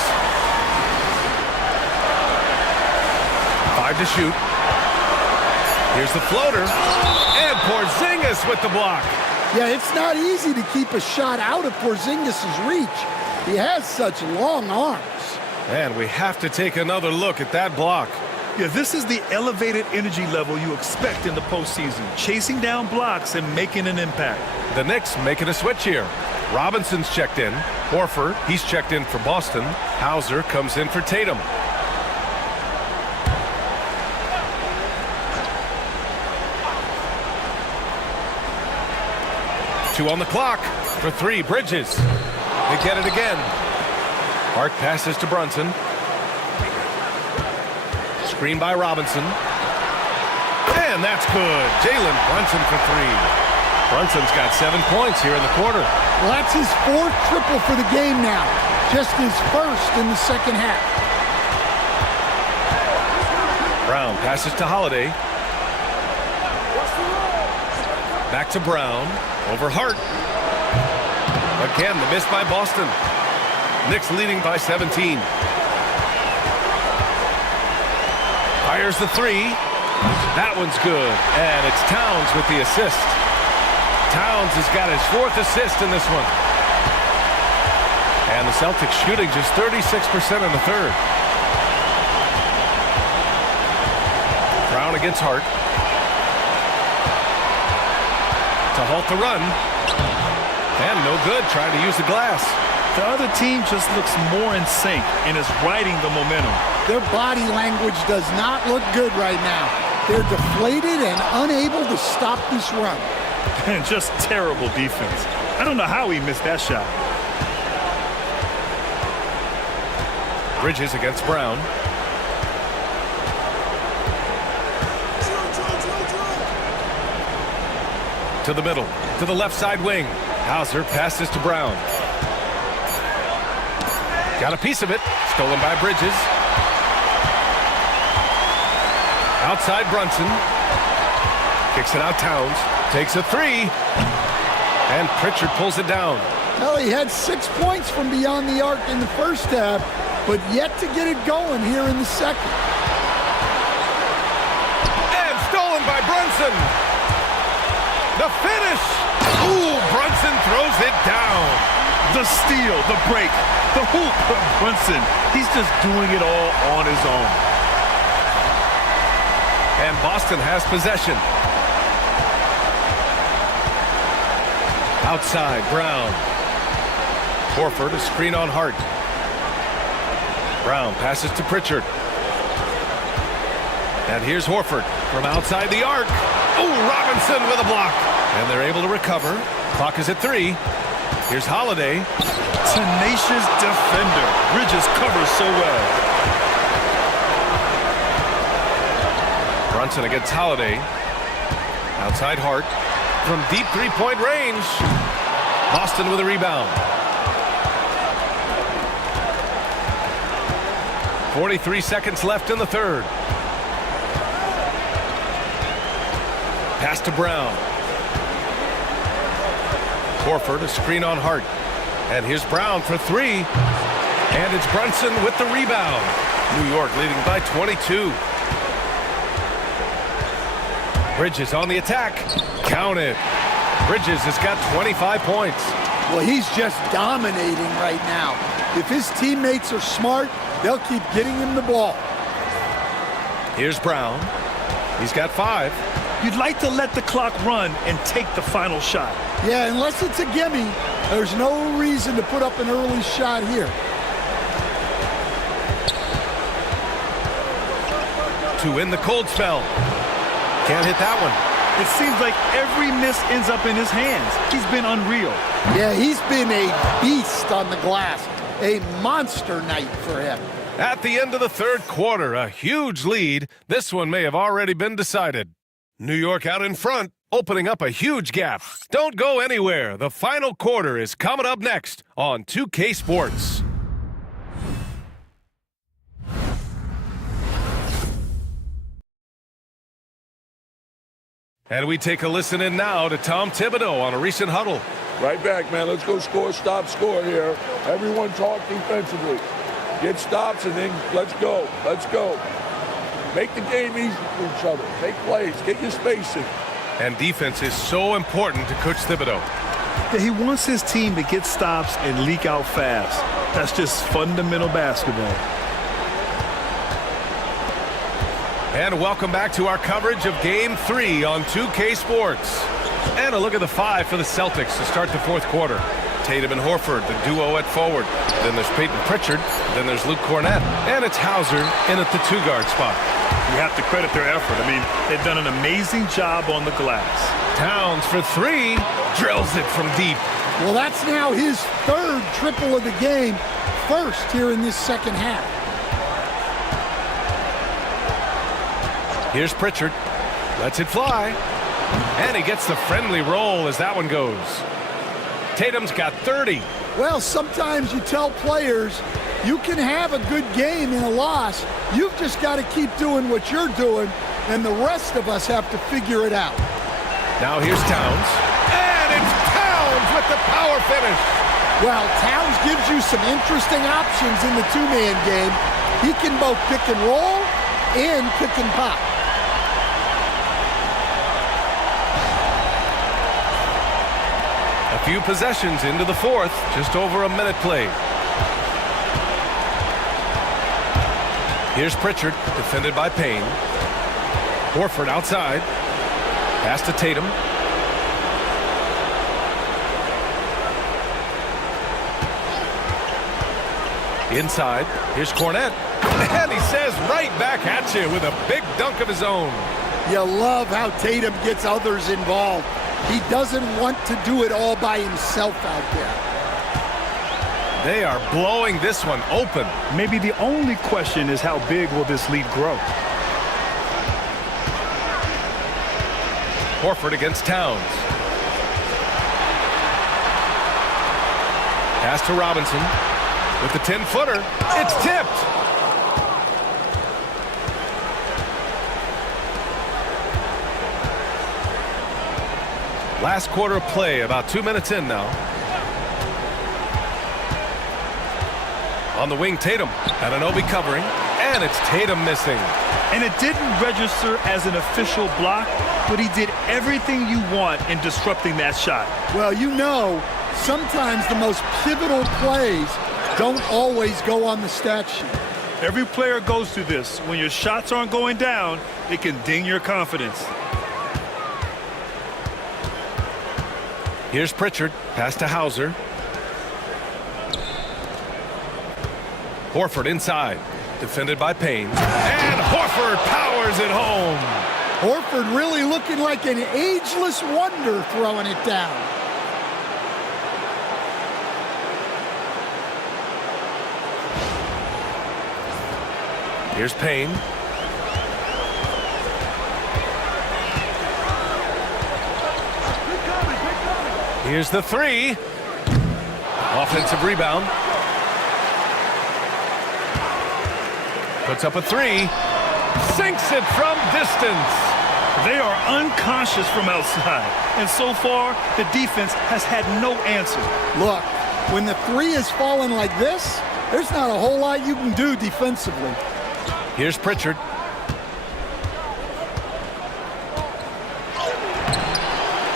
5 to shoot. Here's the floater. And Porzingis with the block. Yeah, it's not easy to keep a shot out of Porzingis' reach. He has such long arms. And we have to take another look at that block. Yeah, this is the elevated energy level you expect in the postseason. Chasing down blocks and making an impact. The Knicks making a switch here. Robinson's checked in. Horford, he's checked in for Boston. Hauser comes in for Tatum. Two on the clock for three. Bridges. They get it again. Hart passes to Brunson. Screen by Robinson. And that's good. Jalen Brunson for three. Brunson's got 7 points here in the quarter. Well, that's his fourth triple for the game now. Just his first in the second half. Brown passes to Holiday. Back to Brown. Over Hart. Again, the miss by Boston. Knicks leading by 17. Fires the three. That one's good. And it's Towns with the assist. Towns has got his fourth assist in this one. And the Celtics shooting just 36% in the third. Brown against Hart. To halt the run. And no good, trying to use the glass. The other team just looks more in sync and is riding the momentum. Their body language does not look good right now. They're deflated and unable to stop this run. And just terrible defense. I don't know how he missed that shot. Bridges against Brown. To the middle, to the left side wing. Hauser passes to Brown. Got a piece of it, stolen by Bridges. Outside Brunson. Kicks it out Towns. Takes a three. And Pritchard pulls it down. Well, he had 6 points from beyond the arc in the first half, but yet to get it going here in the second. And stolen by Brunson. The finish. Ooh, Brunson throws it down. The steal, the break, the hoop. Brunson, he's just doing it all on his own. And Boston has possession. Outside, Brown. Horford, a screen on Hart. Brown passes to Pritchard. And here's Horford from outside the arc. Oh, Robinson with a block. And they're able to recover. Clock is at 3. Here's Holiday. Tenacious defender. Bridges covers so well. Brunson against Holiday. Outside Hart. From deep three-point range. Boston with a rebound. 43 seconds left in the third. Pass to Brown. Horford, a screen on Hart. And here's Brown for 3. And it's Brunson with the rebound. New York leading by 22. Bridges on the attack. Count it. Bridges has got 25 points. Well, he's just dominating right now. If his teammates are smart, they'll keep getting him the ball. Here's Brown. He's got 5. You'd like to let the clock run and take the final shot. Yeah, unless it's a gimme, there's no reason to put up an early shot here. To win the cold spell. Can't hit that one. It seems like every miss ends up in his hands. He's been unreal. Yeah, he's been a beast on the glass. A monster night for him. At the end of the third quarter, a huge lead. This one may have already been decided. New York out in front, opening up a huge gap. Don't go anywhere. The final quarter is coming up next on 2K Sports. And we take a listen in now to Tom Thibodeau on a recent huddle. Right back, man. Let's go score, stop, score here. Everyone talk defensively. Get stops and then let's go. Let's go. Make the game easy for each other. Make plays. Get your spacing. And defense is so important to Coach Thibodeau. Yeah, he wants his team to get stops and leak out fast. That's just fundamental basketball. And welcome back to our coverage of Game 3 on 2K Sports. And a look at the 5 for the Celtics to start the fourth quarter. Tatum and Horford, the duo at forward. Then there's Peyton Pritchard. Then there's Luke Cornett. And it's Hauser in at the 2-guard spot. You have to credit their effort. I mean, they've done an amazing job on the glass. Towns for 3. Drills it from deep. Well, that's now his third triple of the game. First here in this second half. Here's Pritchard. Lets it fly. And he gets the friendly roll as that one goes. Tatum's got 30. Well, sometimes you tell players you can have a good game in a loss. You've just got to keep doing what you're doing, and the rest of us have to figure it out. Now here's Towns. And it's Towns with the power finish. Well, Towns gives you some interesting options in the two-man game. He can both pick and roll and pick and pop. A few possessions into the fourth, just over a minute played. Here's Pritchard, defended by Payne. Horford outside. Pass to Tatum. Inside. Here's Cornett. And he says right back at you with a big dunk of his own. You love how Tatum gets others involved. He doesn't want to do it all by himself out there. They are blowing this one open. Maybe the only question is how big will this lead grow? Horford against Towns. Pass to Robinson. With the 10-footer, it's tipped. Last quarter of play, about 2 minutes in now. On the wing, Tatum. Anunoby covering, and it's Tatum missing. And it didn't register as an official block, but he did everything you want in disrupting that shot. Well, you know, sometimes the most pivotal plays don't always go on the stat sheet. Every player goes through this. When your shots aren't going down, it can ding your confidence. Here's Pritchard. Pass to Hauser. Horford inside. Defended by Payne. And Horford powers it home. Horford really looking like an ageless wonder throwing it down. Here's Payne. Here's the 3. Offensive rebound. Puts up a 3. Sinks it from distance. They are unconscious from outside. And so far, the defense has had no answer. Look, when the 3 is falling like this, there's not a whole lot you can do defensively. Here's Pritchard.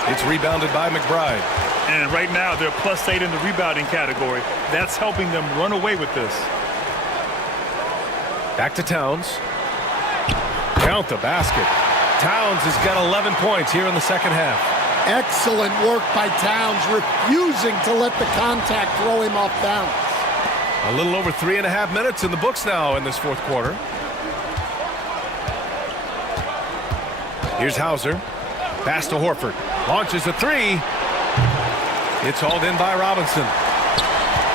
It's rebounded by McBride. And right now, they're +8 in the rebounding category. That's helping them run away with this. Back to Towns. Count the basket. Towns has got 11 points here in the second half. Excellent work by Towns, refusing to let the contact throw him off balance. A little over 3.5 minutes in the books now in this fourth quarter. Here's Hauser. Pass to Horford. Launches a three. It's hauled in by Robinson.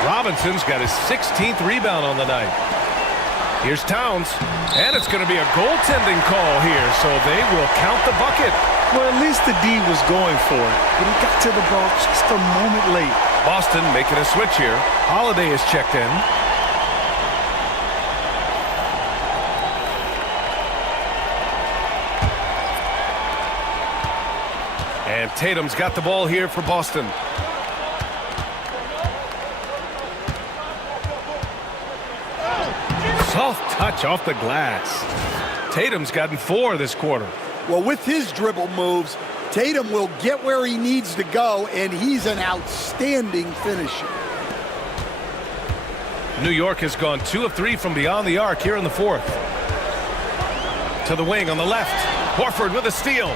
Robinson's got his 16th rebound on the night. Here's Towns. And it's going to be a goaltending call here, so they will count the bucket. Well, at least the D was going for it, but he got to the ball just a moment late. Boston making a switch here. Holiday is checked in. And Tatum's got the ball here for Boston. Soft touch off the glass. Tatum's gotten 4 this quarter. Well, with his dribble moves, Tatum will get where he needs to go, and he's an outstanding finisher. New York has gone 2 of 3 from beyond the arc here in the fourth. To the wing on the left. Horford with a steal.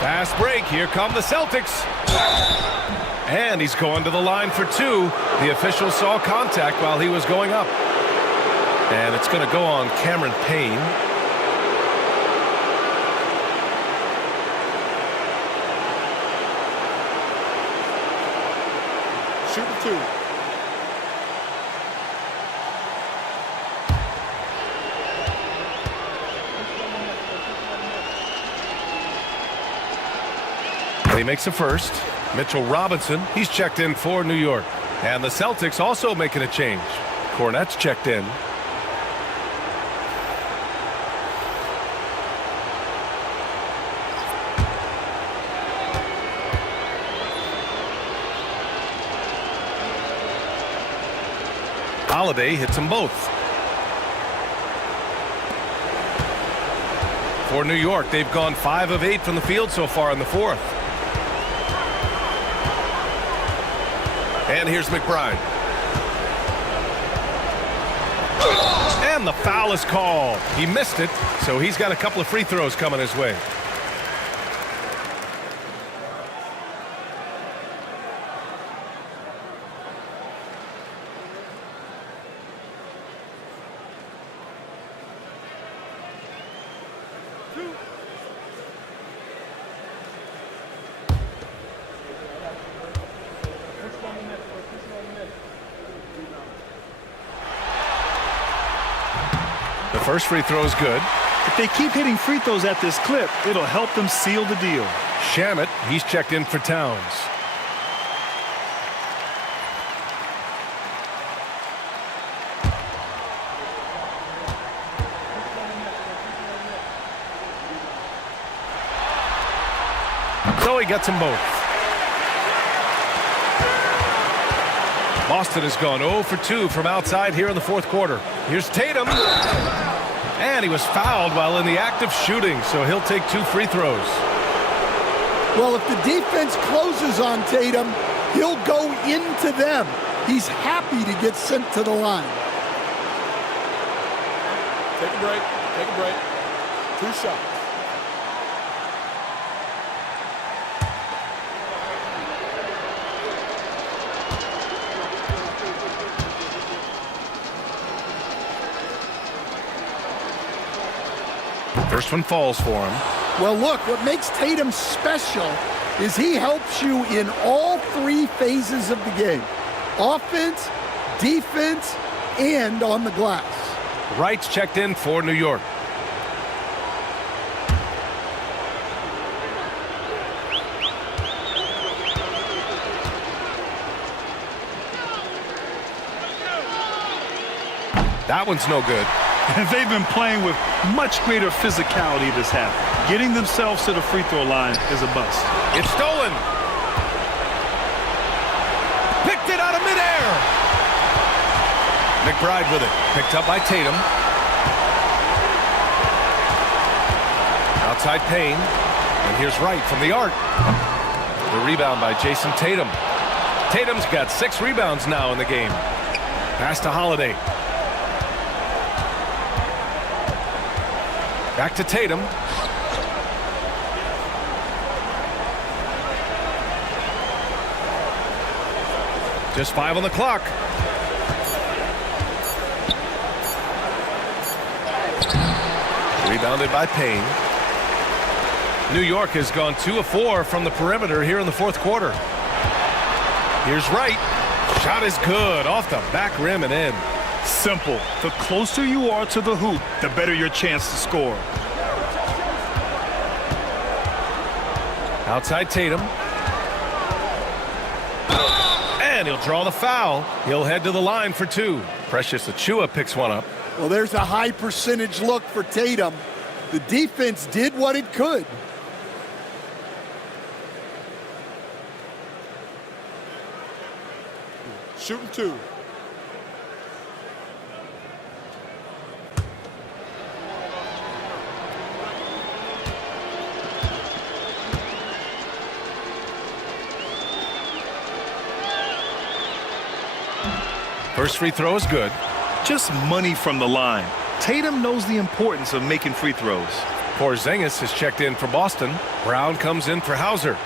Fast break. Here come the Celtics. And he's going to the line for 2. The official saw contact while he was going up. And it's going to go on Cameron Payne. Shooting 2. He makes a first. Mitchell Robinson, he's checked in for New York. And the Celtics also making a change. Cornette's checked in. Holiday hits them both. For New York, they've gone 5 of 8 from the field so far in the fourth. And here's McBride. And the foul is called. He missed it, so he's got a couple of free throws coming his way. The first free throw is good. If they keep hitting free throws at this clip, it'll help them seal the deal. Shamet, he's checked in for Towns. So he gets them both. Boston has gone 0 for 2 from outside here in the fourth quarter. Here's Tatum. And he was fouled while in the act of shooting, so he'll take 2 free throws. Well, if the defense closes on Tatum, he'll go into them. He's happy to get sent to the line. Take a break. Take a break. 2 shots. First one falls for him. Well, look, what makes Tatum special is he helps you in all 3 phases of the game. Offense, defense, and on the glass. Wright's checked in for New York. That one's no good. They've been playing with much greater physicality this half. Getting themselves to the free throw line is a bust. It's stolen. Picked it out of midair. McBride with it. Picked up by Tatum. Outside Payne. And here's Wright from the arc. The rebound by Jason Tatum. Tatum's got 6 rebounds now in the game. Pass to Holiday. Back to Tatum. Just 5 on the clock. Rebounded by Payne. New York has gone 2 of 4 from the perimeter here in the fourth quarter. Here's Wright. Shot is good. Off the back rim and in. Simple. The closer you are to the hoop, the better your chance to score. Outside Tatum. And he'll draw the foul. He'll head to the line for 2. Precious Achiuwa picks one up. Well, there's a high percentage look for Tatum. The defense did what it could. Shooting 2. First free throw is good. Just money from the line. Tatum knows the importance of making free throws. Porzingis has checked in for Boston. Brown comes in for Hauser.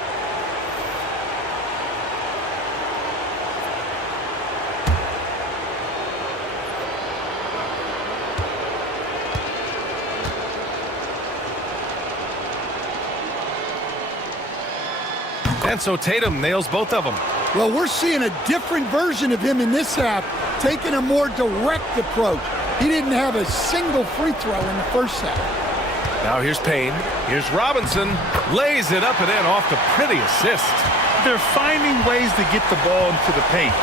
And so Tatum nails both of them. Well, we're seeing a different version of him in this half, taking a more direct approach. He didn't have a single free throw in the first half. Now here's Payne. Here's Robinson. Lays it up and in off the pretty assist. They're finding ways to get the ball into the paint.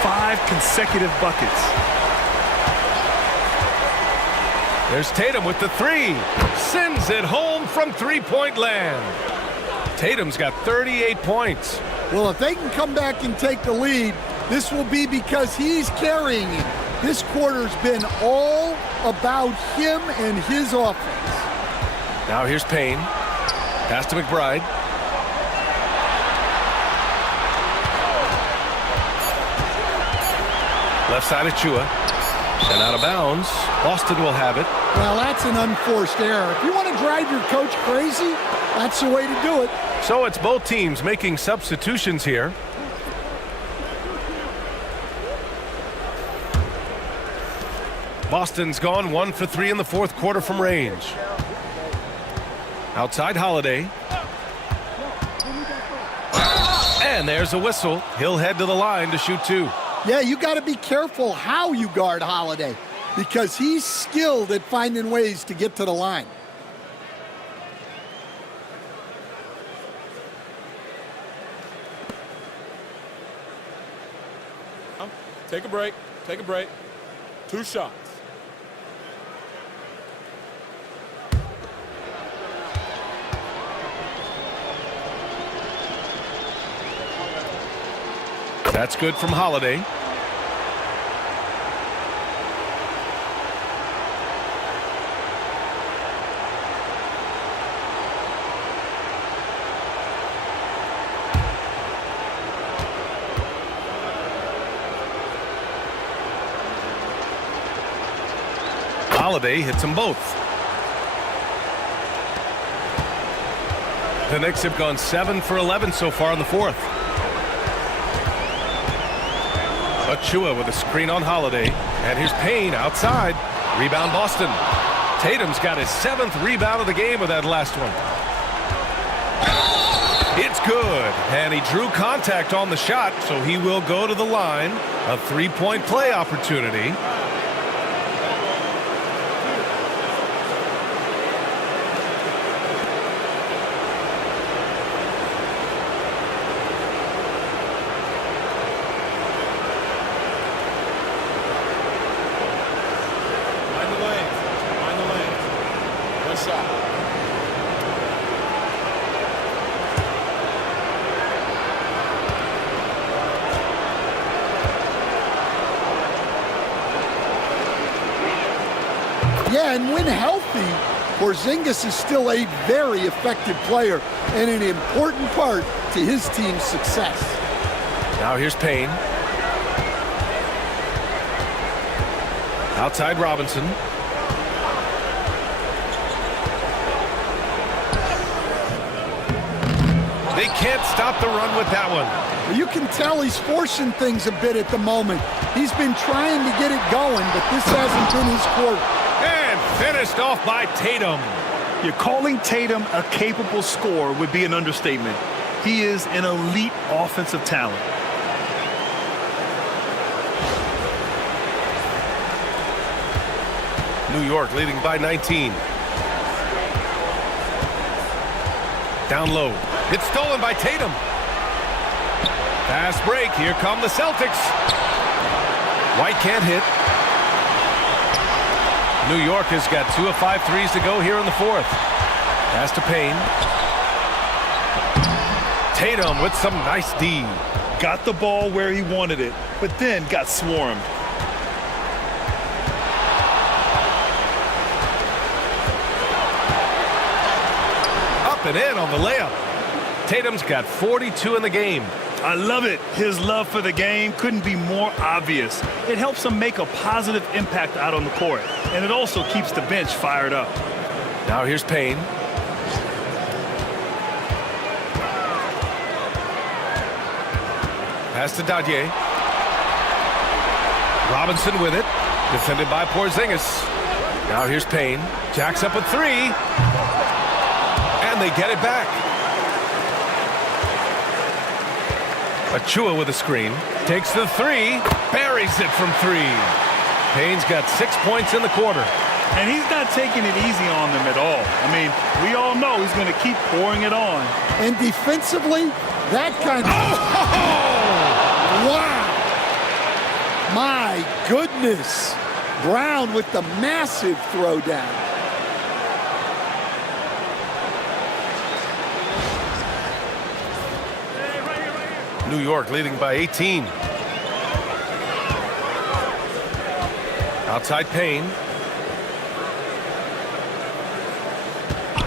5 consecutive buckets. There's Tatum with the 3. Sends it home from three-point land. Tatum's got 38 points. Well, if they can come back and take the lead, this will be because he's carrying it. This quarter's been all about him and his offense. Now here's Payne. Pass to McBride. Left side Achiuwa. And out of bounds. Boston will have it. Well, that's an unforced error. If you want to drive your coach crazy, that's the way to do it. So it's both teams making substitutions here. Boston's gone 1 for 3 in the fourth quarter from range. Outside Holiday. And there's a whistle. He'll head to the line to shoot 2. Yeah, you got to be careful how you guard Holiday because he's skilled at finding ways to get to the line. Take a break. Take a break. 2 shots. That's good from Holiday. Holiday hits them both. The Knicks have gone 7 for 11 so far in the fourth. Achiuwa with a screen on Holiday. And here's Payne outside. Rebound Boston. Tatum's got his 7th rebound of the game with that last one. It's good. And he drew contact on the shot, so he will go to the line. A 3-point play opportunity. Yeah, and when healthy, Porzingis is still a very effective player and an important part to his team's success. Now here's Payne. Outside Robinson. They can't stop the run with that one. You can tell he's forcing things a bit at the moment. He's been trying to get it going, but this hasn't been his quarter. And finished off by Tatum. You're calling Tatum a capable scorer would be an understatement. He is an elite offensive talent. New York leading by 19. Down low. It's stolen by Tatum. Fast break. Here come the Celtics. White can't hit. New York has got 2 of 5 threes to go here in the fourth. Pass to Payne. Tatum with some nice D. Got the ball where he wanted it, but then got swarmed. Up and in on the layup. Tatum's got 42 in the game. I love it. His love for the game couldn't be more obvious. It helps him make a positive impact out on the court, and it also keeps the bench fired up. Now here's Payne. Pass to Dadier. Robinson with it. Defended by Porzingis. Now here's Payne. Jacks up a 3. And they get it back. Achua with a screen. Takes the 3. Buries it from 3. Payne's got 6 points in the quarter. And he's not taking it easy on them at all. I mean, we all know he's going to keep pouring it on. And defensively, that kind of... Wow! My goodness! Brown with the massive throwdown. New York leading by 18. Outside Payne.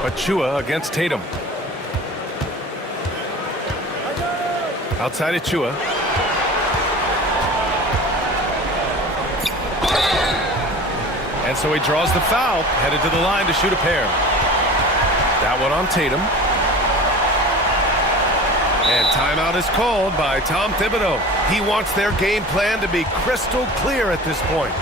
Achua against Tatum. Outside Achua. And so he draws the foul, headed to the line to shoot a pair. That one on Tatum. And timeout is called by Tom Thibodeau. He wants their game plan to be crystal clear at this point.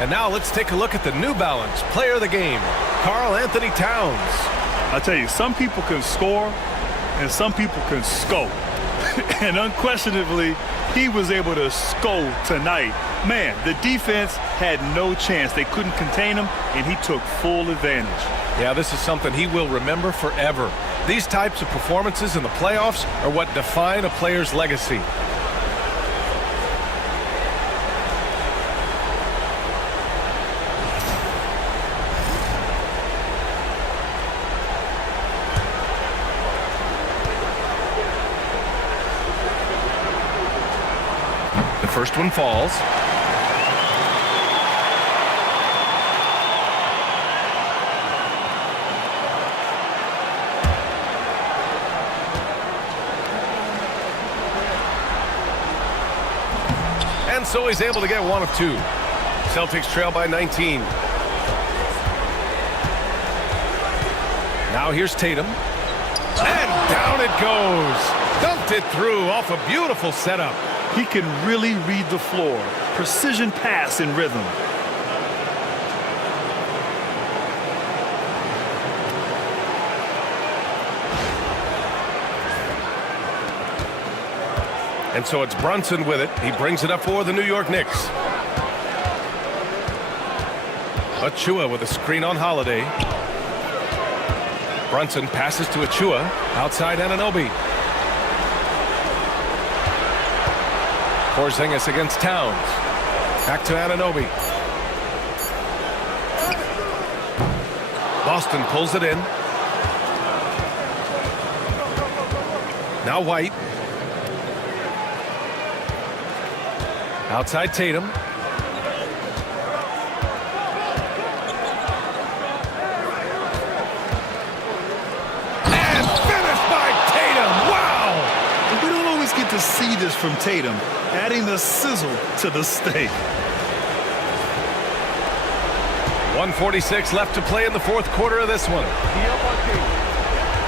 And now let's take a look at the New Balance player of the game, Karl Anthony Towns. I tell you, some people can score and some people can score. And unquestionably, he was able to score tonight. Man, the defense had no chance. They couldn't contain him, and he took full advantage. Yeah, this is something he will remember forever. These types of performances in the playoffs are what define a player's legacy. First one falls. And so he's able to get one of two. Celtics trail by 19. Now here's Tatum. And down it goes. Dumped it through off a beautiful setup. He can really read the floor. Precision pass in rhythm. And so it's Brunson with it. He brings it up for the New York Knicks. Achua with a screen on Holiday. Brunson passes to Achua. Outside Anunoby. Porzingis against Towns. Back to Anunoby. Boston pulls it in. Now White. Outside Tatum. And finished by Tatum. Wow! We don't always get to see this from Tatum, adding the sizzle to the steak. 1:46 left to play in the fourth quarter of this one.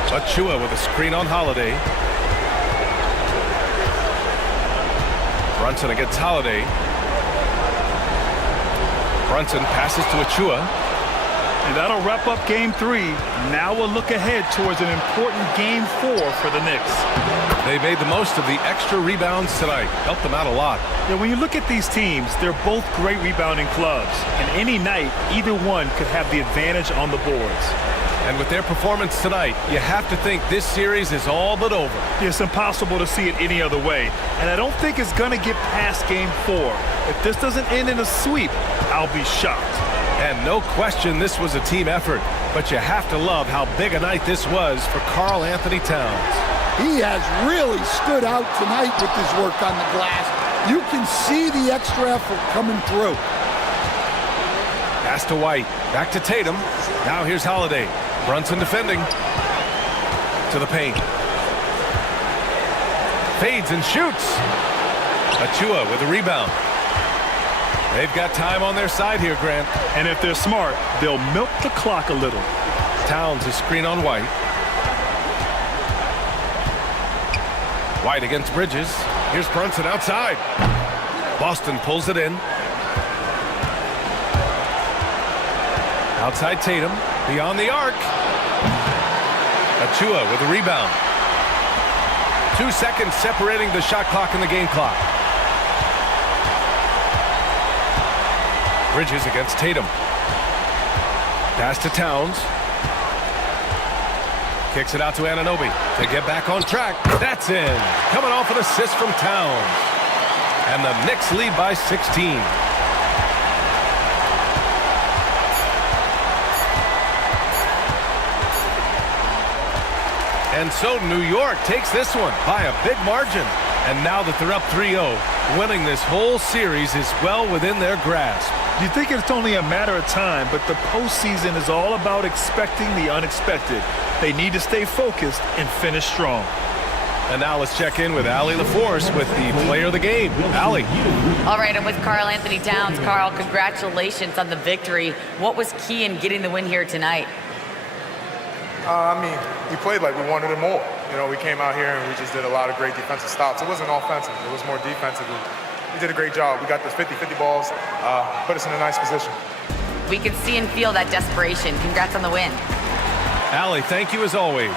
Achua with a screen on Holiday. Brunson against Holiday. Brunson passes to Achua. And that'll wrap up game 3. Now we'll look ahead towards an important game 4 for the Knicks. They made the most of the extra rebounds tonight. Helped them out a lot. Yeah, when you look at these teams, they're both great rebounding clubs. And any night, either one could have the advantage on the boards. And with their performance tonight, you have to think this series is all but over. It's impossible to see it any other way. And I don't think it's going to get past game 4. If this doesn't end in a sweep, I'll be shocked. And no question this was a team effort. But you have to love how big a night this was for Karl Anthony Towns. He has really stood out tonight with his work on the glass. You can see the extra effort coming through. Pass to White. Back to Tatum. Now here's Holiday. Brunson defending. To the paint. Fades and shoots. Achua with a rebound. They've got time on their side here, Grant. And if they're smart, they'll milk the clock a little. Towns a screen on White. White against Bridges. Here's Brunson outside. Boston pulls it in. Outside Tatum. Beyond the arc. Achua with a rebound. 2 seconds separating the shot clock and the game clock. Bridges against Tatum. Pass to Towns. Kicks it out to Anunoby to get back on track. That's in. Coming off an assist from Towns. And the Knicks lead by 16. And so New York takes this one by a big margin. And now that they're up 3-0, winning this whole series is well within their grasp. You think it's only a matter of time, but the postseason is all about expecting the unexpected. They need to stay focused and finish strong. And now let's check in with Allie LaForce with the player of the game. Allie. All right, I'm with Karl Anthony Towns. Karl, congratulations on the victory. What was key in getting the win here tonight? We played like we wanted it more. You know, we came out here and we just did a lot of great defensive stops. It wasn't offensive. It was more defensive. We did a great job. We got the 50-50 balls, put us in a nice position. We could see and feel that desperation. Congrats on the win. Allie, thank you as always.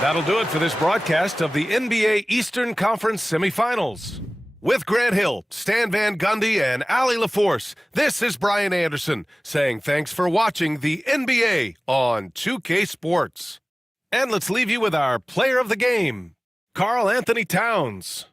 That'll do it for this broadcast of the NBA Eastern Conference semifinals. With Grant Hill, Stan Van Gundy, and Allie LaForce, this is Brian Anderson saying thanks for watching the NBA on 2K Sports. And let's leave you with our player of the game, Karl Anthony Towns.